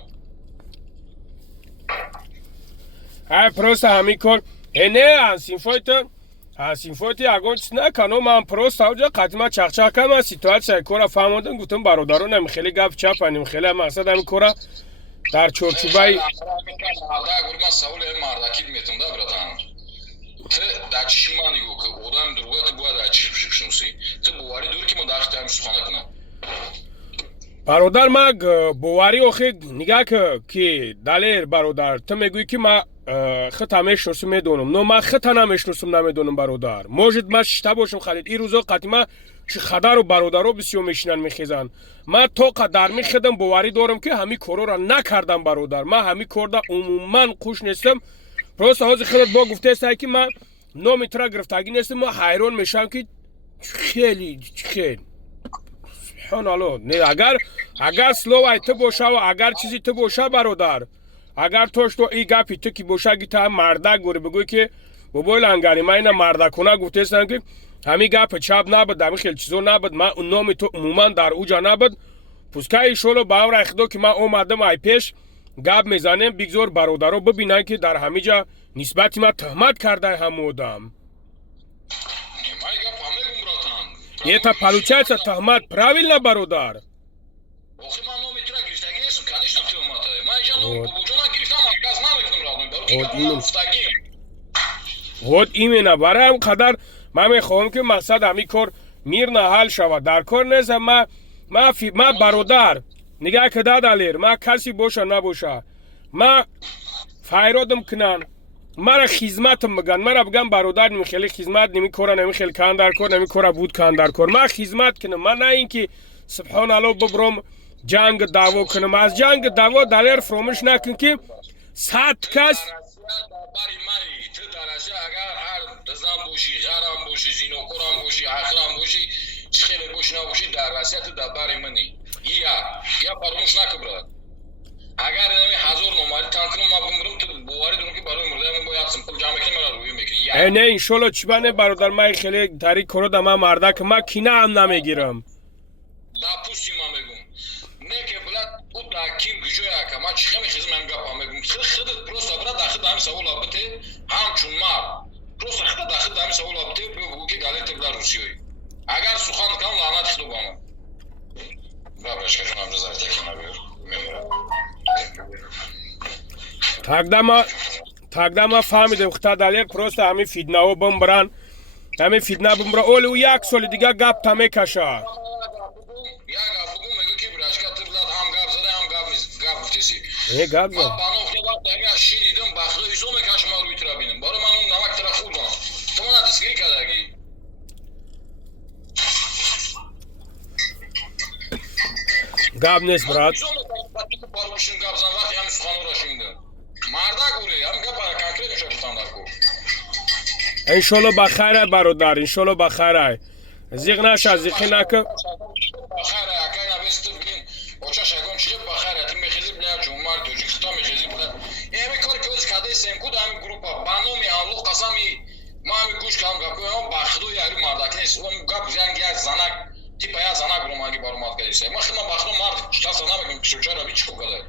хай просто ами кор. Не ҳансинфойти ягон чиз накано. Ман просто авҷа қатима чахчах кардам ситуатсияи кора фаҳмодам. Гуфтам бародарон ами хеле гап чапаним хеле мақсад ами кора дар чорчӯбаи ман саволи мардакӣ метунда братан. Ты дар чиши ман нигоҳ ки одами дурӯға ты бояд дар чиши бишиносӣ. Ты боварӣ дори ки ман дар хити ҳамин сухана кунам. бародар ман боварӣ охи нигаҳ ки далер бародар ту мегӯӣ ки ман хита мешиносам медонам. Но ман хита намешиносам намедонам бародар. Может ман шишта бошам халид. Ин рӯзо қатима чи хадару бародаро бисёр мешинанд мехезанд. Ман то қадар мехедам боварӣ дорам ки ҳамин корора накардам бародар. Ман ҳамин корда умуман қуш нестам. Просто ҳозир худат бо гуфтаестай ки ман номи тура гирифтагӣ нестам. Ман ҳайрон мешавам ки хеле субҳаналлоҳ. Не агар словаи ту боша ва агар чизи ту боша бародар. Агар тошто и гапи ту ки боша ки та мардак гӯри бигӯй ки бобои лангари ман ина мардакона гуфтаестам ки ҳамин гапи чап набуд ҳамин хел чизо набуд. Ман номи ту умуман дар уҷа набуд. Пускай иншоалло ба амраи худо ки ман омадам ай пеш гап мезанем бигзор бародаро бибинанд ки дар ҳамин ҷа нисбати ман тӯҳмат кардаи ҳамон одам. Ман гап ҳамегум братан. Это получается тӯҳмат правильно бародар? Охи ман номи тура гирифтагӣ нестам. Конечно тӯҳмата. Ман инҷа номи бобоҷона гирифтам отказ намекунам радной. Бароки гапа ман гуфтагим. вот именно барои ҳам қадар ман мехоҳам ки мақсад ҳамин кор мирна ҳал шавад. Дар кор нестам. ман бародар нигаҳ ки дадалер ман каси боша набоша ман файродам кунанд мара хизматам мегӯянд. мара бигӯям бародар ними хизмат ними кора ними хел кан дар кор ними кора буд кан дар кор. ман хизмат кунам. ман на ин ки субҳаналлоҳ бибром ҷанг даъво кунам. аз ҷанг даъво далер фромӯш накун ки 100 кас агар ҳар зан бошӣ ғарам бошӣ зинокорам бошӣ ақлам бошӣ чӣ хеле бошӣ набошӣ дар расия ту дар бари мани. я фаромӯш наку брат. агар нами 1000 номарӣ тан кунам ман бимирам ту боварӣ дорам ки барои мурдаи ман бояд пул ҷамъ мекунӣ мара рӯё мекунӣ. не иншоалло чӣ бане бародар ман хеле тари корода ман мардак ман кинаам намегирам. да пусти ман мегум не ки билад у да ким гуҷояка ман чӣ хел мехезам ҳамин гапа мегум. худат просто брат дар худ ҳамин савола бите ҳамчун мард просто худат дар худ ҳамин савола бите бигӯ ки далете билад русиёӣ. агар сухан кунам лаънат худо ба ман. бабрашка ҷон амҷа зартаки набиёр меморам. тогда ман фаҳмидам хута далер просто ҳамин фитнаҳо бимбиран. ҳамин фитна бимбира оли у як соли дига гап та мекаша. як гап бигӯ мегӯ ки брашка ту билад ҳам гап зада ҳам гап гуфтеси. гап ман банохти вақт ҳамин аз шинидам ба худо ҳисоб мекашам ман рӯи тура бинам. барои ман он намак тара хурдам. ту мана дастгирӣ кардагӣ. гап нест брат. гап зан вақти ҳамин суханҳоро шинидам. мардак уре ҳамин гапа конкрет меша гуфтам дар кор. иншоалло ба хайрай бародар иншоалло ба хайрай. зиқ наша зиқӣ нака. бахайра акай навести бин оча шагон чӣ бахайра ти мехези бля ҷумар тоҷикистон мехези бля еми кори ки оз кадаи семку да ами группа ба номи Аллоҳ қасами ма ами гӯш кам гапо ба худо яри мардак нест он гап як занак типа як занак ромаги баромад кадиса ма хидма ба худо мард часа намекунам кишочара би чико кадай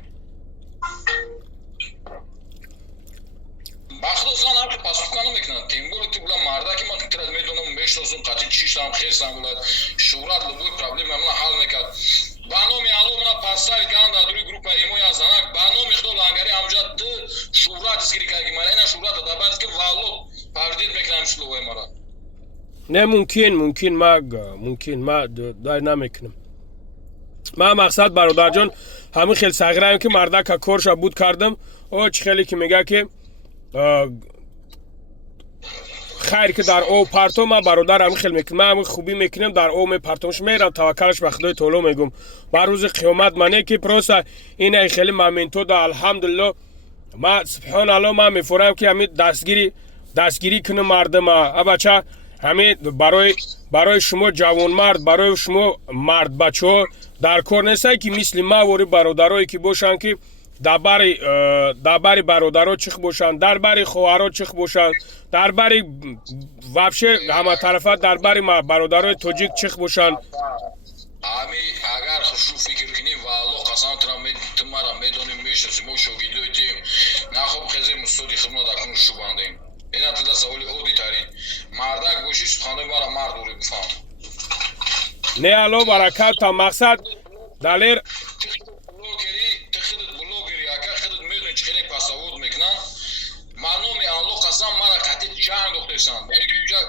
бахло зан ҳам пасухка намекунад тембори ту була мардаки ман тирад медонам мешносум қати чиштам хесам булад шӯҳрат любой проблема мана ҳал мекард ба номи алло мана пастави кан дар дури группа имоя занак ба номи худо лангари ҳамҷа ты шӯҳрат изгири каги мара ина шӯҳрата дабад ки валло павдид мекунам словои мара نه ممکن ما دای نمیکنم ما مقصد برادر جان همین خیلی صغیرم که مردک کارش بود کردم او چه خیلی که میگه که خیر که در او پرتو ما برادر همین خیلی میکنم من همین خوبی میکنم در او می پرتوش میرم توکلش به خدای تعالی میگم بر روز قیامت منه که پروسا این خیلی مامنتو دا الحمدلله ما سبحان الله ما میفورم که همین دستگیری کنم مردم بچه همین برای شما جوان مرد برای شما مرد بچه ها در کار نیست که مثل ما وری برادرایی که باشن که در باری برادرها چخ باشن در باری خواهرها چخ باشن در باری وابشه همه طرفت در باری برادرای توجیک چخ باشن ами агар хушу фикр кунӣ валло қасам тумара медонем мешиносем мо шогирдоитем нахоб хезем устоди хидмат акун шубандем ина туда саволи оди тарин мардак бошӣ суханои мара мард ури бифаҳм не алло баракат та мақсад далер хидат блогери ака хидат медони чӣ хеле пасавод мекунанд ма номи алло қасам мара қати ҷанг дохтесанд уҷа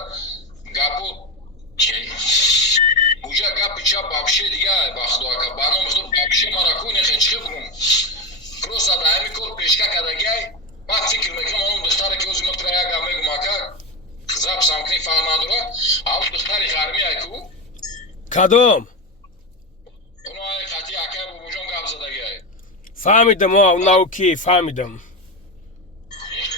гапо уҷа гапи ча бабше дига ба худо ака ба номи худо бабше мара куне хе чӣ бугум просто да ҳами кор пешка кардагиай ман фикр мекунам он духтаре ки ози мутра як гап мегум ака записам кунӣ фаҳм надора ҳамон духтари ғармияй ку کدام اونای خطی اکای باباجان گپ زدگیه فهمیدم اوناو کی فهمیدم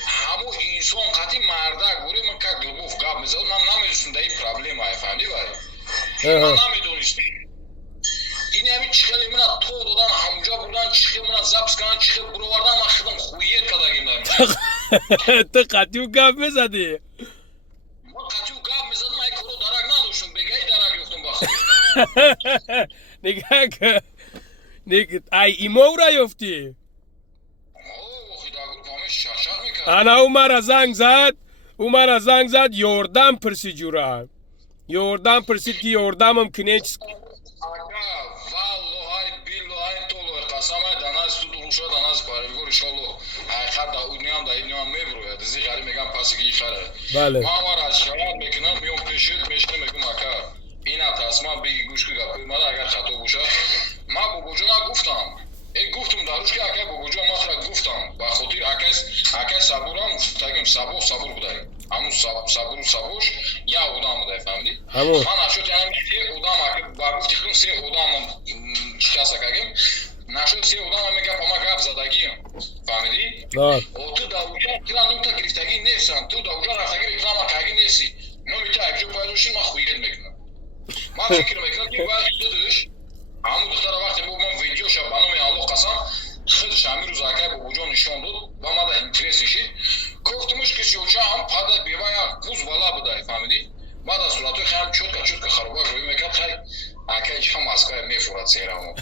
همو انسان خطی مردک بوری من که گلبوف گپ میزد من نمیدونستم در این پرابلم های فهمیدی بایی من نمیدونستم این همی چخلی من تو دادن همونجا بودن چخلی من زبس کنن چخلی برو وردن من خیدم خویت کدگیم نمیدونم تو قطیو گپ میزدی من خطیو گپ میزدم ای کرو درک نداشتم بگهی درک یفتم بخیر نگاه که ای ایمو را یفتی انا او مرا زنگ زد یوردم پرسی جورا یوردم پرسید که یوردم هم کنه چیز والله بالله طول قسم داناز تو دوشا داناز پارگور انشالله خط دا اونیام دا اینیام میبروه دزی غری میگم پس کی خره بله ما وارا شواد میکنم میام پیشت میشتم میگم اکا اینا تاسما بگی گوش که گپی ما اگر خطا باشه ما بوجونا گفتم گفتم داروش که اکا بوجو ما خرا گفتم با خاطر اکا صبورم تاگم صبور بودای همون صبورش یا اودام بودای فهمیدی من اشوت یعنی که اودام اکا با گفتی خودم سه اودام چیکار کردیم نشد سه اودام میگم ما گپ زدگیم فهمیدی او تو داروجا کرانم تا گرفتگی نیستن تو داروجا رفتگی اکرام کاگی نیستی نمیشه اگه پایدوشی ما خویت میکنم من فکر میکنم که باید خودش همون دختر وقتی بود من ویدیو شب بانومی الله قسم خودش همین روز اکای باباجان نشان داد و ما دا اینترسی شد گفتمش که سیوچه هم پاده بیوایا کوز بالا بودای فهمیدی ما دا صورتوی خیلی چوتکا خرابه روی میکرد خیلی اکایش هم اسکای میفورد سیرامو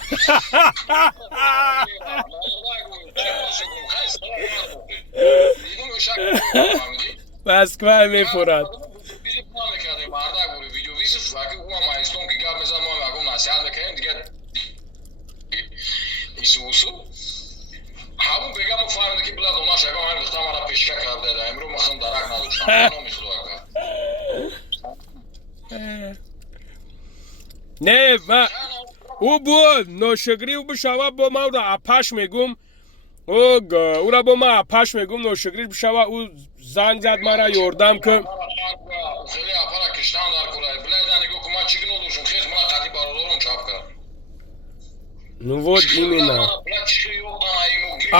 اسکای میفورد مردک بوری ویدیو ویزش وقتی او هم ایستون که گپ میزن ما مگم نصیحت میکنیم دیگه ایسوسو همون بگم فهمیده که بلد اونا شگاه هم دختم را پیشکه کرده ده امرو مخم درک نداشتم اونا میخواه کرد نه و او بود نوشگری او بشوه با ما را اپاش میگم او را با ما اپاش میگم نوشگری بشوه او زنگ زد مرا یوردم که خیلی اپارا کشتم در کرای بلایدن نگو که ما چیگن oluşum خیز منا قدی برادرم چاپ کرد ну вот именно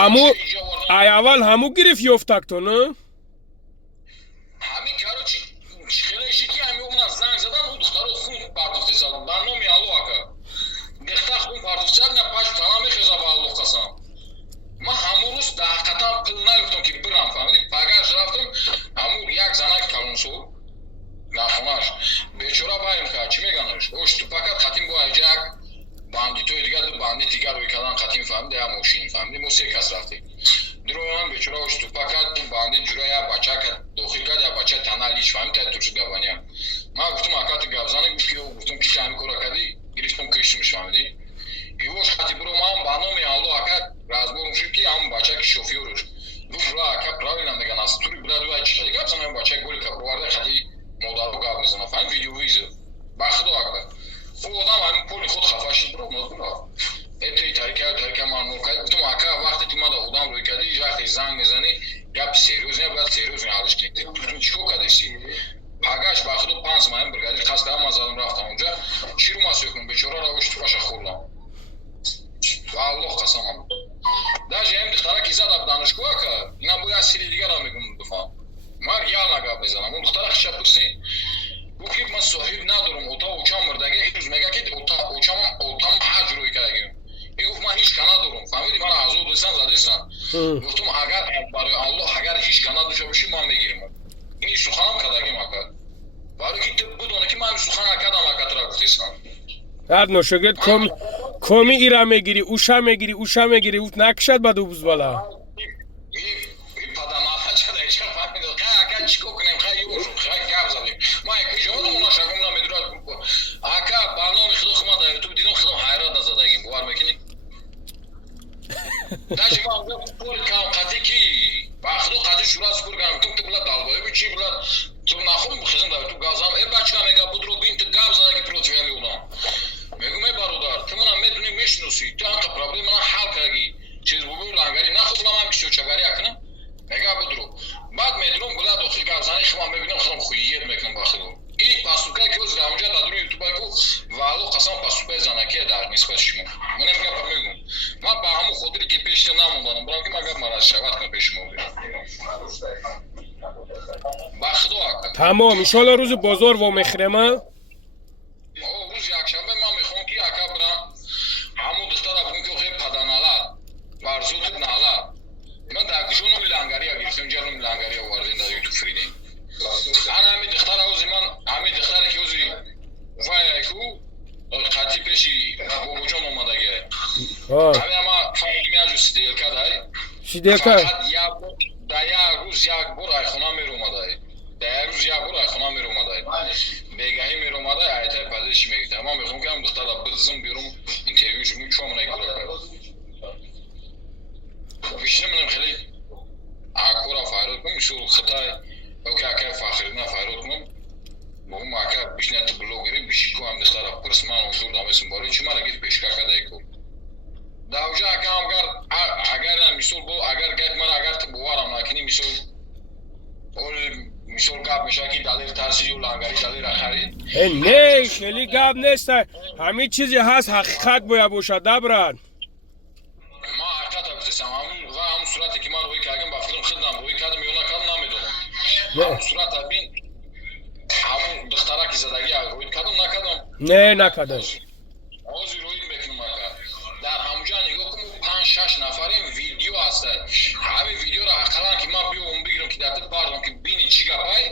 аму ай аввал ҳаму гирифт ёфтак то не ҳамин короче хелеши ки ҳами умна занг задан у духтаро хун пардохтесад ба номи алло ака дехта хун пардохтесад на паш тана мехеза ба алло қасам ман ҳамун рӯз даҳқатан пул наёфтам ки бирам фаҳмидӣ пагаш рафтам ҳамун як занак калонсо нафонаш бечора байм кард чӣ меганаш ош ту пакат хатим бо айҷа як бандитои дигар ду бандит дигар рӯй кардан қатим фаҳмиди я мошин фаҳмиди мо се кас рафтем дроян бечора ошту фақат банди ҷурая бача ка дохил кад я бача таналиш фаҳмида турши гаваниям ман гуфтум акати гавзани гуфтум ки ҳами кора кади гирифтум киштимш фаҳмидӣ ивош хати бро ман ба номи алло ака разборум шуд ки ҳамун бача ки шофёруш гуфт бро ака правильно меган аст тури билад ва чи хати гавзани ҳамун бача голи каброварда хати модаро гав мезана фаҳм видеовизо ба худо ака у одам ҳамин поли худ хафа шид бро нозбура этой тарика маъмул кард гуфтум ака вақте ки ман да одам рӯй кади вақте занг мезанӣ гапи серёзне бояд серёзне ҳалш киди ту чикор кадеси пагаш ба худо 5 маҳим бригадир қасд кардам ман задам рафтам онҷа чиро масӯкум бечораро ошти паша хӯрдам ва аллоҳ қасамам даже ҳам духтара ки зада даношгоҳ ака ина бояд сири дигарро мегум дуфам ман ялна гап мезанам он духтара хиша пурсен гуфт ки ман соҳиб надорам ота очам мурдаге имрӯз мега ки отам ҳаҷ рӯй кардагим мегуфт ман ҳеч ка надорам фаҳмиди ман азоб дӯстан задистан гуфтум агар барои аллоҳ агар ҳеч ка надошта бошӣ ман мегирам ин суханам кардагим ака барои ки ту бидони ки ман сухан акадам акатра гуфтесам адно шогирд коми ира мегири уша мегири ут накшад ба ду бузбала ака барноми худо худман дар ютуб дидам худам ҳайрат назадагим бовар мекунӣ даже ман поли кам қати ки ба худо қати шурат сукур кардам гуфтум ту билад далбоеби чи билад ту нахум хизм дар ютуб гап задам бача мега будро бин ту гап задаги против меодам мегум бародар ту манам медунӣ мешиносӣ ту ҳамқа проблемана ҳал кардаги чиз буби лангари нахуб ламам кишочагари акунам мега будро баъд медунам билад охир гап зани химам мебинам худам хуиет мекунам ба худо ин пастукай ки озир ҳамҷа дадури ютубай ку валло қасам пастукай занакия дар нисбати шумо манам гапа мегум ман ба ҳамун хотире ки пешта намонданам бурам ки ман гап марад шавад кунам пеши мо ба худо ака тамом иншолло рӯзи бозор вомехирема рӯзи якшанбе ман мехоҳам ки ака бирам ҳамун духтара бигум ки охе паданала барзоту нала ман дар гужо номи лангария гирифтам ҷа номи лангария овардем дар ютуб фридем ана ҳами духтара ози ман ҳами духтаре ки ози ваяку қати пеши бобоҷон омадаги ҳами ама фамилияжу сиделка дай сиделка да як рӯз як бор айхона меромадай бегаҳӣ меромадай айтаи падеши мегирда ман мехоҳам ки ҳам духтара бизм берум интервюшо чумана кора кард вишна манам хеле акора файрод кунам мисол хитай оки акай фахридна файрод кунам богум ака бишнати блогери бишику ҳам духтара пурс ман онзур дамесим барои чӣ мара гит пешка кадай ку давҷа акам агар мисол бо агар гайд мара агар ту боварам накунӣ мисол гап мешавад ки далер тарси ё лангари далера харид не хеле гап нест ҳамин чизе ҳаст ҳақиқат бояд бошад да брат ман ҳақиқата гуфтесам ҳамун сурате ки ман рӯй кардам ба филм хидам рӯй кардам ё накардам намедонам ҳамун сурата бин ҳамун духтара ки задаги рӯй кардам накардам не накардам ҳозир рӯй мекунам ака дар ҳамуҷа нигоҳ кун 5-6 нафарем видео аст ҳамин видеоро ҳақалан ки ман биём бигирам ки дар ту бардам ки бини чӣ гапай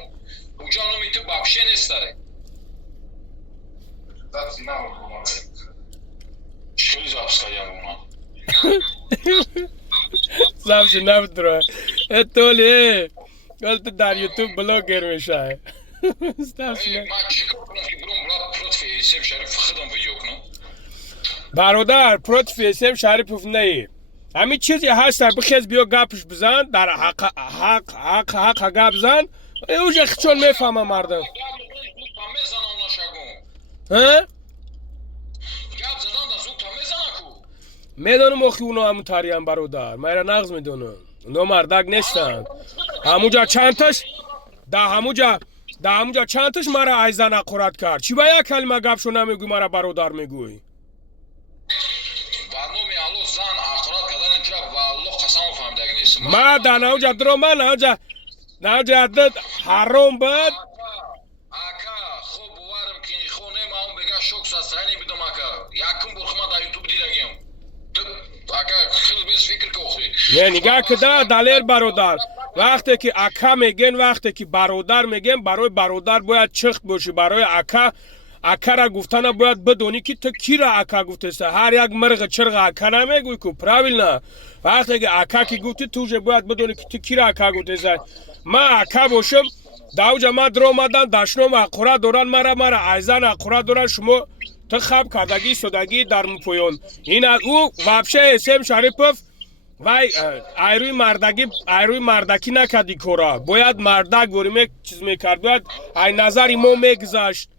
уҷа номи ту бабше нестай хеле запускаям уна записи намедура толи ту дар ютуб блогер мешавӣ ман чӣ кор кунам ки бурам бурад против эсем шариф худам видео кунам бародар против эсем шарипов не ҳамин чизе ҳаста бихез биё гапш бизан дар ҳаққа гап зан уже хичол мефаҳма мардам медонам охи уно ҳамун тариам бародар майра нағз медонам уно мардак нестанд ҳамуҷа чандташ да ҳамуҷа чандташ мара айзан ақорат кард чӣ ба як калима гапшо намегӯй мара бародар мегӯй ма да наоҷа дро ма наоҷа ҳаром бад ака хуб боварам ки хонем ам бега шок сасайне бидам ака якум бор хума дар ютуб дидагем ака хел бес фикр кохи не нигаҳ кида далер бародар вақте ки ака мегӯен вақте ки бародар мегӯем барои бародар бояд чихт бошӣ барои ака акара гуфтана бояд бидонӣ ки ту кира ака гуфтеса. Ҳар як мирғи чирғи ака намегӯй ку, правильно? вақте ки ака ки гуфти ту уже бояд бидонӣ ки ту кира ака гуфтеса. ман ака бошам, давҷа ман дромадан дашном ақура доран, мара айзан ақура доран, шумо ту хаб кардагӣ истодагӣ дар мупоён. ин ӯ вообще Эсем Шарипов вай айрӯи мардакӣ накарди кора. бояд мардак бориме чиз мекард, бояд ай назари мо мегузашт.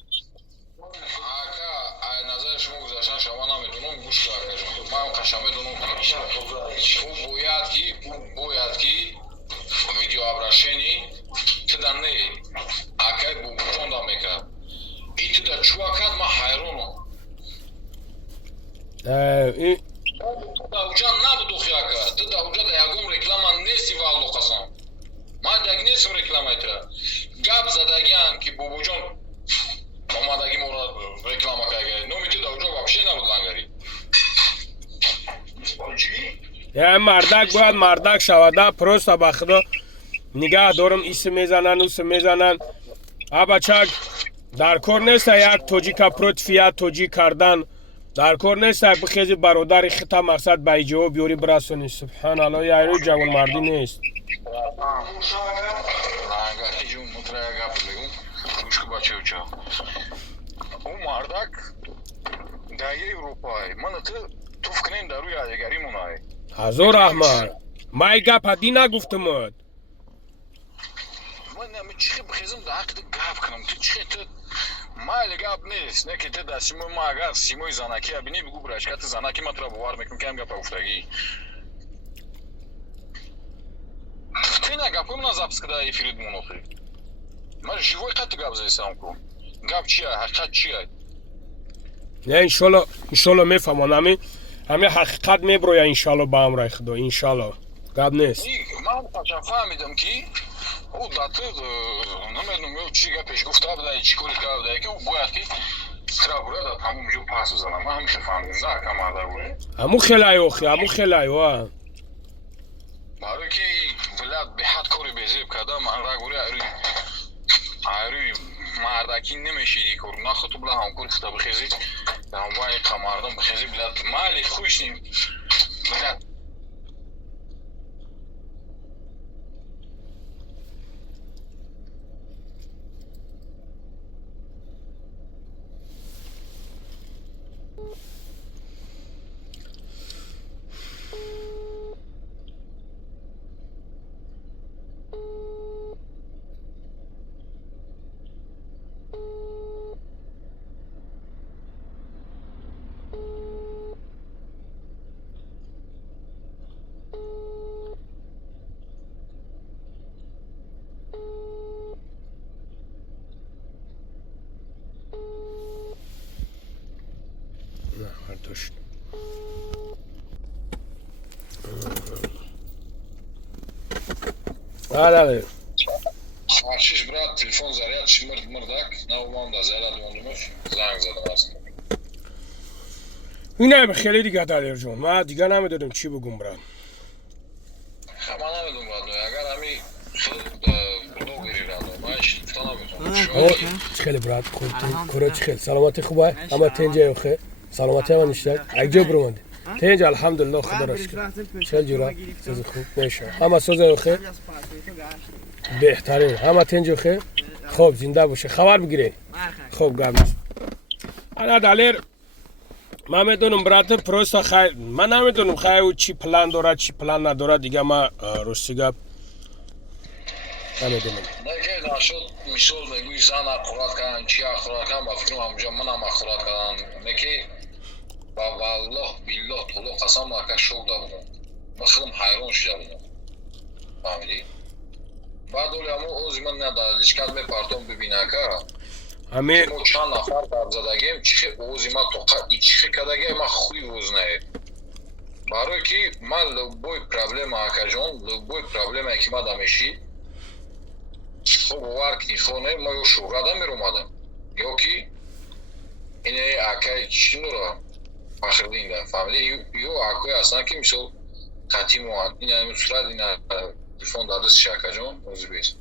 ака ай назари шумо гузаштан шумо намедонам. гӯш кар акаҷон, ман қашан медонам ӯ бояд ки видеообращени тида не акай бубуҷон да мекард. И тида чува кард, ман ҳайронам. Уҷа набудухи ака. Тида уҷа да ягон реклама нести валло қасам. Ман даг нестим реклама итра. Гап задагиам ки бубуҷон омадаги моро реклама карда. Номи тида уҷа вообще набуд лангари. мардак бояд мардак шавада. просто ба худо нигаҳ дорам, исм мезанан, усм мезанан. абачак дар кор неста як тоҷика против як тоҷик кардан. дар кор неста як бихези бародари хита мақсад ба иҷоба биёри бирасонӣ. субҳаналлоҳ, яйрӯи ҷавонмардӣ нест. лангари ҷун мутра гап бигӯ. гӯшку бачауча. Ӯ мардак дар Европа. Ман ту фикрем дар рӯи ягari мунай. ҳазор раҳмат. ман и гап ҳадӣ нагуфтамад. Ман чихи бихезам дар ҳаққи гап кунам. Ту чихи ту майли гап нест. Не ки ту дар симои ман агар симои занакия бинӣ бигӯ брачкати занаки ман туро бовар мекунам ки ҳам гапа гуфтагӣ. Тина гапои ман запис када эфири мунофи. Ман живой қати гап застам ку. Гап чия? ҳақиқат чия? не иншалло мефаҳмон. ҳамин ҳақиқат меброя иншалло ба амраи худо. иншалло гап нест. ман қашан фаҳмидам ки ӯ дату намедонам ё чӣ гапеш гуфта буда чӣ кори карда буда ки ӯ бояд ки тира бурад дар тамом ҷо пас бизанам. ман ҳамиша фаҳмидам за ака марда буд. ҳамун хелайо охи, ҳамун хелайо. барои ки вилат беҳад кори безеб карда ман рагури айрӯи мардакӣ намешиди кор. нахо ту била ҳамкори хита бихези ҳамвай қамардам бихези билат майли хушним билат. Алло. Ашиш брат, телефон заряд шимирд мирдак, наумам да заряд мондумаш, занг задам аст. اینم خیلی دیگه دالر جون. من دیگه نمیدونم چی بگم برام. خب من نمیدونم بعد اگر همی خود بلوگری را دارم. من هیچ گفته نمیدونم. خیلی برات کورا خیلی سلامتی خوبه. اما تنجه خوبه. سلامتی من اشتاق. اگه برام تنجه الحمدلله خدا را شکر. خیلی جورا سوز خوب میشه. اما سوز خوبه. بهترین. اما تنجه خوبه. خوب زنده باشه. خبر بگیره. خوب گام. انا دالر من میدونم برات پروسا خیلی من نمیدونم خیلی چی پلان داره چی پلان نداره دیگه من روسیگا نمیدونم. نه که نشد میشود میگوی زن اخورات کردن چی اخورات کردن با فکرم همونجا منم اخورات کردن نه که با والله بالله طلو قسم مرکز شوق دارم من خیلی حیران شده بودم فهمیدی؟ بعد اولی همون اوزی من نداره لیشکت میپرتم ببینه که همه ما چند نفر در زدگیم چی اوزی ما توقع ایچی کدگیم ما خوی اوز نه برای که من لبوی پرابلم آکا جان لبوی پرابلم که ما دمیشی خب وارکی خونه ما یو شورا دمیر اومدم یا که اینه آکای چی نورا آخردین ده فهمیده یو آکای اصلا که میشه قطعی مواد این همین صورت این تلفن دادست شاکا جان اوزی بیست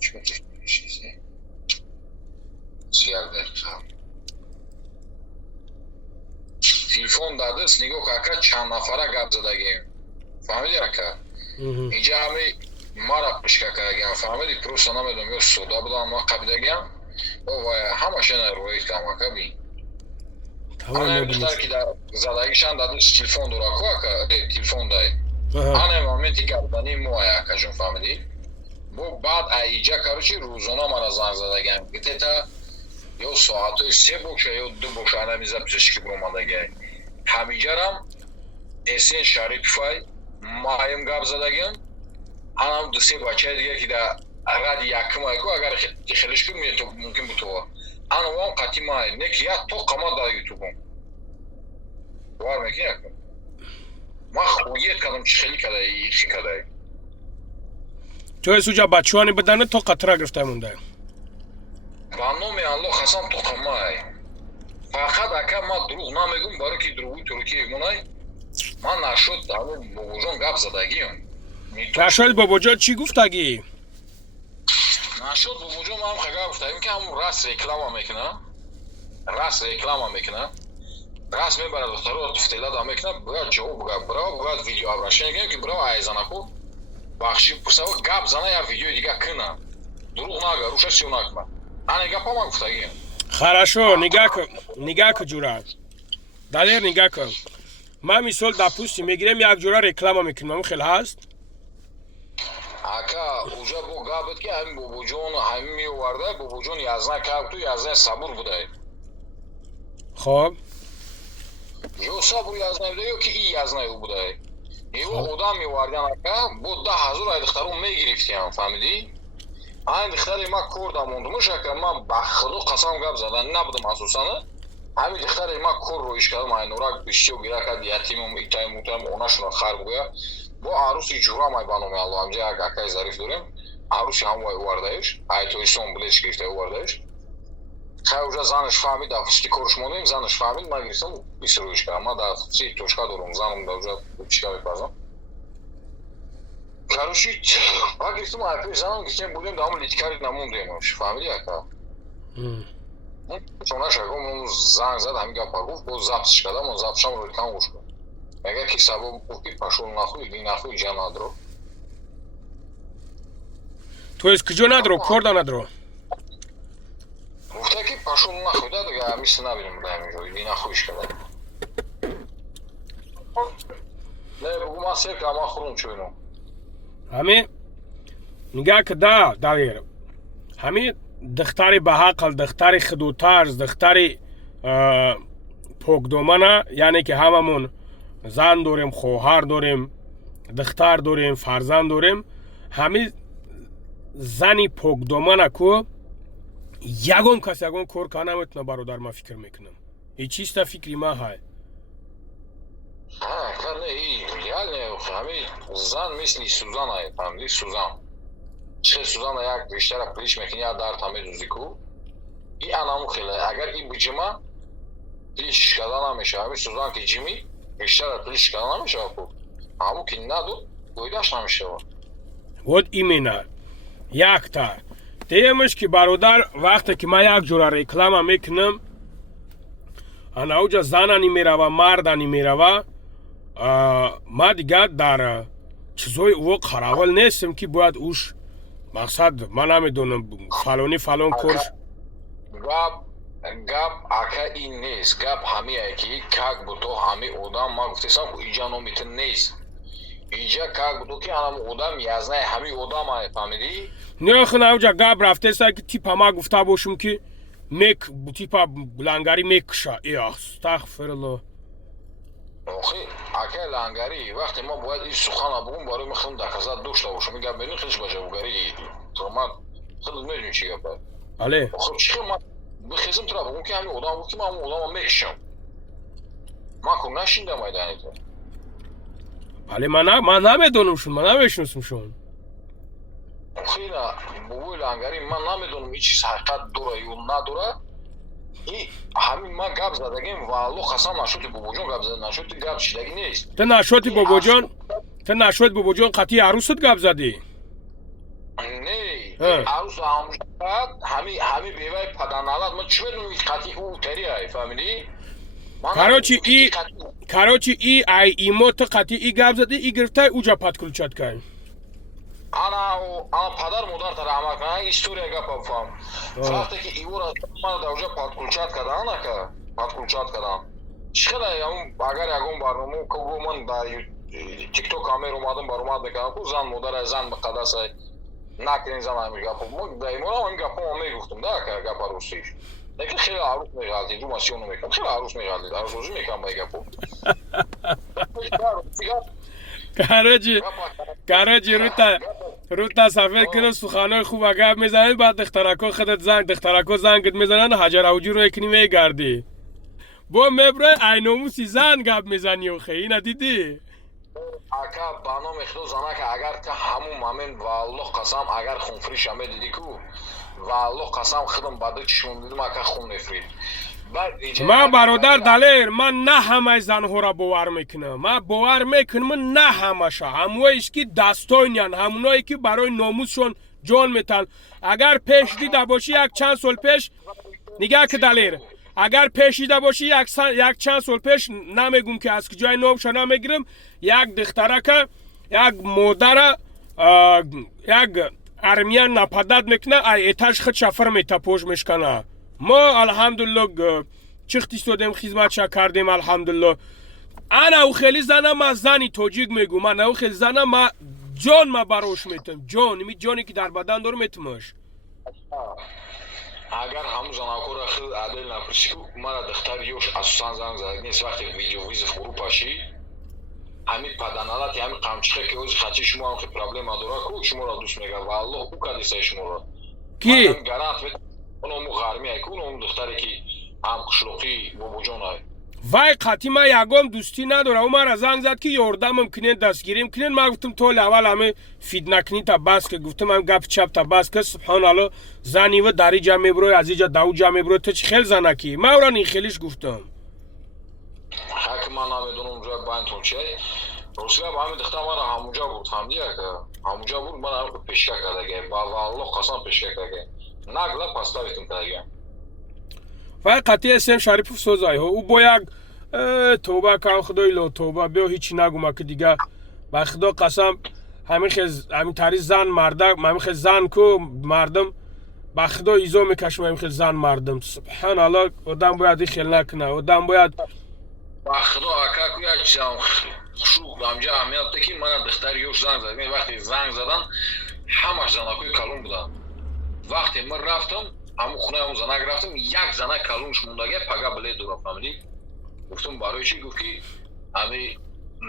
چی میشه چیزی زیاد برخواه телефон дадист нигоҳ ака чанд нафара гап задагем фаҳмиди ака инҷа ҳами мара пушка кардагем фаҳмиди просто намедонам ё суда будам ма қабидагем ҳамаша роит кам ака бин ана духтар ки задагишан дадист телефон дора ку ака телефон дай ана моменти гардани моя ака ҷон фаҳмиди бо баъд аиҷа каручи рӯзона мара занг задагем гитета ё соатои 3 боша ё 2 боша анами записочки бромадагай ҳамиҷарам эсен шарифай маем гап задагем анам дусе бачаи дига ки да ради якмайку агар хелишку мумкин бутова анавам қати май не ки як то қамат дар ютубум бовар мекунӣ яка ман хует кардам чи хели кадай ихи кадай то суҷа бачаҳони бидани то қатра гирифта мондай ба номи аллоҳ ҳасан тоқамай фақат ака ман дурӯғ намегӯм барои ки дурӯғи турки мунай ман нашуд ҳамн бобоҷон гап задагим нашуд бобоҷон чӣ гуфтагӣ нашуд бобоҷон ман ҳам гап гуфтагим ки ҳамн раст реклама мекуна раст мебарад духтаро туфтелада мекуна бояд ҷавоб браво бояд видео обращение гем ки браво айзанаку бахши пурсава гап зана як видеои дига кына дурӯғ нага руша сиёнак ма ане гапа ман гуфтагим хорошо нигаҳ ку ҷура далер нигаҳ кун ман мисол допустим мегирем як ҷура реклама мекунем ҳамн хел ҳаст ака уҷа бо гапет ки ҳамин бобоҷон ҳамин меоварда бобоҷон язна кабту язна сабур будай хоб ё сабур язна будай ё ки и язнаи ӯ будай ё одам меовардан ака бо 10,000 ай духтарон мегирифтиам фаҳмидӣ ҳамин духтари ман кор дамондумуш ака ман ба худо қасам гап задан набудам асосана ҳамин духтари ман корро иш кардам айнурак биштиё гиракад ятимам итаи мутам онашуна хар гӯя бо арӯси ҷурамай ба номи аллоҳ ҳамҷа як акаи зариф дорем арӯси ҳамвай овардаиш айтоисон билеш гирифта овардаиш хай уҷа занаш фаҳмид дар хусуси корш монем занаш фаҳмид ман гирифтам исроиш кардам ман дар хусуси тошка дорам занам дар уҷа чика мепазам короче ман гирифтам айпои занам гирифтем будем дар ҳамн литкари намондемаш фаҳмидӣ ака чонашако занг зад ҳамин гапа гуфт боз запсиш кардам он запсишам рӯикам гӯш кардам мегӯяд ки сабаб гуфти пашол нахӯй ди нахӯй ҷа надро то есть куҷо надро корда надро гуфта ки пашол нахӯйда дига мисли набинем дар ҳамин ҷой ди нахӯиш кардам не бугу ман сер кардам ман хӯрдам чойно ҳамин нигаҳ ки да далер ҳамин духтари баҳақл духтари худутарз духтари покдомана яъне ки ҳамамон зан дорем хоҳар дорем духтар дорем фарзанд дорем ҳамин зани покдомана ку ягон кас ягон кор кар наметона бародар ман фикр мекунам и чиста фикри ман ҳай ҳамин зан мисли сузанае фаҳмидӣ сузан чӣ сузана як риштара пилиш мекунӣ як дард ҳамедӯзи ку и анаму хеле агар и биҷима пилиш карда намешава ҳамин сузан ки ҷими риштара пилиш карда намешава ку ҳаму ки наду гӯйдаш намешава вот именно якта деемаш ки бародар вақте ки ман як ҷура реклама мекунам анауҷа занани мерава мардани мерава ман дига дар чизои ӯ қаравал нестем ки бояд уш мақсад ман намедонам фалони фалон кор гап ака ин нест гап ҳамие ки как буто ҳами одам ман гуфтесам иҷа номитин нест иҷа как буто ки ҳам одам язнаи ҳами одамае фаҳмидӣ не охи навҷа гап рафтеса ки типа ман гуфта бошум ки типа лангари мекуша астағфируллоҳ охи ака лангари вақте ма бояд ин сухана бугум барои ма хеле доказат дошта бошам ин гап менӣ хелиш ба ҷавобгарӣ то ман хеле медонӣ чӣ гапа бале охи чӣ ман бихезам тура бугум ки ҳамин одам гуфт ки ман ҳамн одама мекушам ман ку нашиндам айданито бале ман намедонам шун ман намешиносам шун охи на бобои лангари ман намедонам ин чиз ҳақиқат дора ё надора и ҳамин ман гап задагем ва аллоҳ қасам нашоти бобоҷон гап зада нашоти гап шидагӣ нест ту нашоти бобоҷон қатъи арӯсат гап задӣ не арӯс ҳами беваи паданалат ман чӣ медонам қатъи ӯ тарияй фаҳмидӣ Короче, и имот қатъи гап зади, и гирифтай уҷа подключат кай. ана падар модар тара амал кана история гапа фам. Вақте ки ивора мана да уҷа подключат кадан ака, подключат кадан. Чиқада ям агар ягон барнома кого ман да TikTok камера омадам баромад мекунам ку зан модар зан мақадасай накин зан ами гапа. Мо да имора ами гапа ма мегуфтум да ака гапа русиш. Lekin xeyli aruz meğaldi, cumasiyonu mekan. Xeyli aruz meğaldi, aruz mekan baygapo. Короче, рута сафед кина суханои хуб гап мезанед, баъд духтарако худат духтарако зангат мезананд, ҳаҷаравуҷу мекунӣ мегардӣ. бо меброи айномуси зан гап мезанӣ охе, ина дидӣ? Ака бано мехдо занака агар ка ҳамун момент валлоҳ қасам агар хунфриша медиди ку валлоҳ қасам худам ба ду чишмон дидум ака хун мефрид. ман бародар далер, ман на ҳамаи занҳоро бовар мекунам. Ман бовар мекунам на ҳамаша. ҳамоиш ки дастойнян, ҳамоное ки барои номусшон ҷон метан. агар пеш дида бошӣ як чанд сол пеш, нигаҳ ки далер, агар пеш дида бошӣ як чанд сол пеш, намегум ки аз куҷои номша намегирам, як духтарака, як модара, як армиян нападат мекуна, ай этаж худ шафар метапош мешкана. мо алҳамдулилло чихти стодем, хизматша кардем алҳамдулилло. ана ухели зана ма зани тоҷик мегум, ана ухели зана ма ҷон ма барош метам, ҷон, ими ҷоне ки дар бадан дорам метамаш. агар ҳамун занакора хил адел напурсӣ ку мара духтар ёш асосан занг зад нест вақте видеовизов фурӯпашӣ ҳамин паданалати ҳамин қамчиқа ки ози хачи шумо ҳам проблема дора ку шуморо дӯст мегар валлоҳ ӯ кадисаи шуморо ки гарант оно ғармия ку оно духтаре ки ҳам қишлоқи бобоҷонай вай қатъи ман ягон дӯстӣ надорам. ӯ мара занг зад ки ёрдамам кунед, дастгирим кунед. ман гуфтам толи аввал ҳамин фитнакунӣ та бас ка, гуфтам ҳамин гапи чап та бас ка. субҳаналло, занива дар иҷа меброи, аз иҷа дав ҷа меброи, то чӣ хел занакӣ? ман ӯро нихелиш гуфтам. ҳак ман намедонам ҷоя байнтон чиай росия ба ҳамин духтар мара ҳамуҷа бурд фаҳмидӣ ака ҳамуҷа бурд ман ҳам пешка кардагай ба валлоҳ қасам пешка кардагай нагла паставитум кардагай вай қатъи ҳастем шарипов созайҳо. ӯ бо як товба кам худои лотовба беё ҳичи нагума ки дига ба худо қасам ҳамин тари зан мардак, ҳамин хел зан ку мардам ба худо изо мекашам, ҳамин хел зан мардам. субҳаналло, одам бояд ин хел накуна, одам бояд ба худо ака ку як чизам хушук ҳамҷа аҳамиятда ки мана духтари ёш занг зад вақте занг задан ҳамаш занакои калон буданд. вақте ман рафтам ҳамун хонаи ҳамун занак рафтам, як занак калонш мондагай пага билет дора фаҳмидӣ. гуфтам барои чӣ? гуфт ки ҳами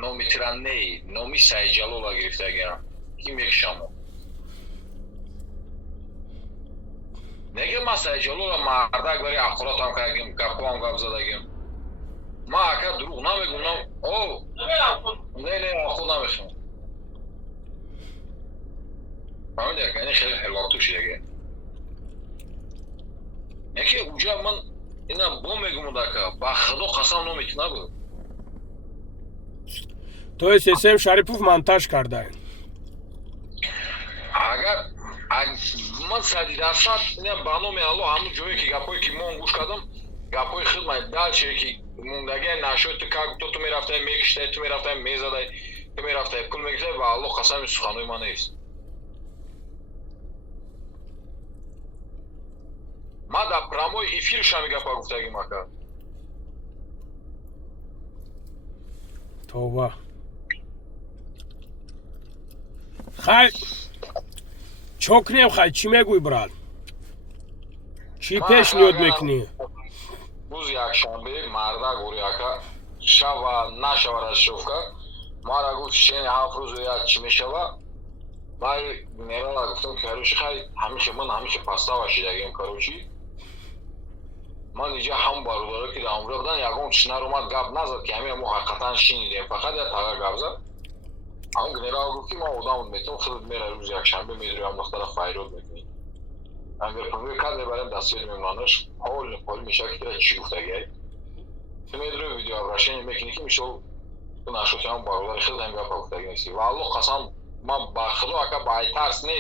номи тираннеи номи саидҷалола гирифтагиам ки мекишамо неге ман саидҷалола мардак бари ақолатам кардагим гапоам гап задагим ман ака дурӯғ намегум не ахол намехам фаҳмидӣ ака ин хеле ҳелоту шидагия яке уҷа ман ина бо мегумуд ака ба худо қасам номитина буд то есть СМ Шарипов монтаж кардаен. агар ман 100% ина ба номи Аллоҳ ҳамун ҷое ки гапое ки мон гӯш кардам гапои хидмат далчие ки мондагиа нашои ту как ту мерафтай мекиштай, ту мерафтай мезадай, ту мерафтай пул мегирифтай, ба Аллоҳ қасами суханои ман нест. ман дар прамои эфирш ҳами гапа гуфтагим ака товба. хай чокнем, хай чӣ мегӯй брат? чӣ пешниҳод мекунӣ? рӯзи якшанбе мардак бори ака шава нашава разшовка мара гуфт шени 7 рӯзу як чӣ мешава ман генерала гуфтам ки карочи хай ҳамиша ман ҳамиша пастава шидагим карочи ман иҷа ҳам бародаро ки дар онҷо буданд ягон чиз наромад гап назад ки ҳамея мо ҳақиқатан шинидем фақат як тага гап зад ҳамон генерал гуфт ки ман одамот метавон худат мера рӯзи якшанбе медури ҳам духтара файрод мекунӣ амверпурве кад мебарем дастёд мемонаш ҳол мешава ки тира чӣ гуфтагиай ту медури видеообращение мекунӣ ки мисол ту нашоти ҳамон бародари худат ҳам гапа гуфтагӣ неси ва аллоҳ қасам ман ба худо ака ба ай тарс не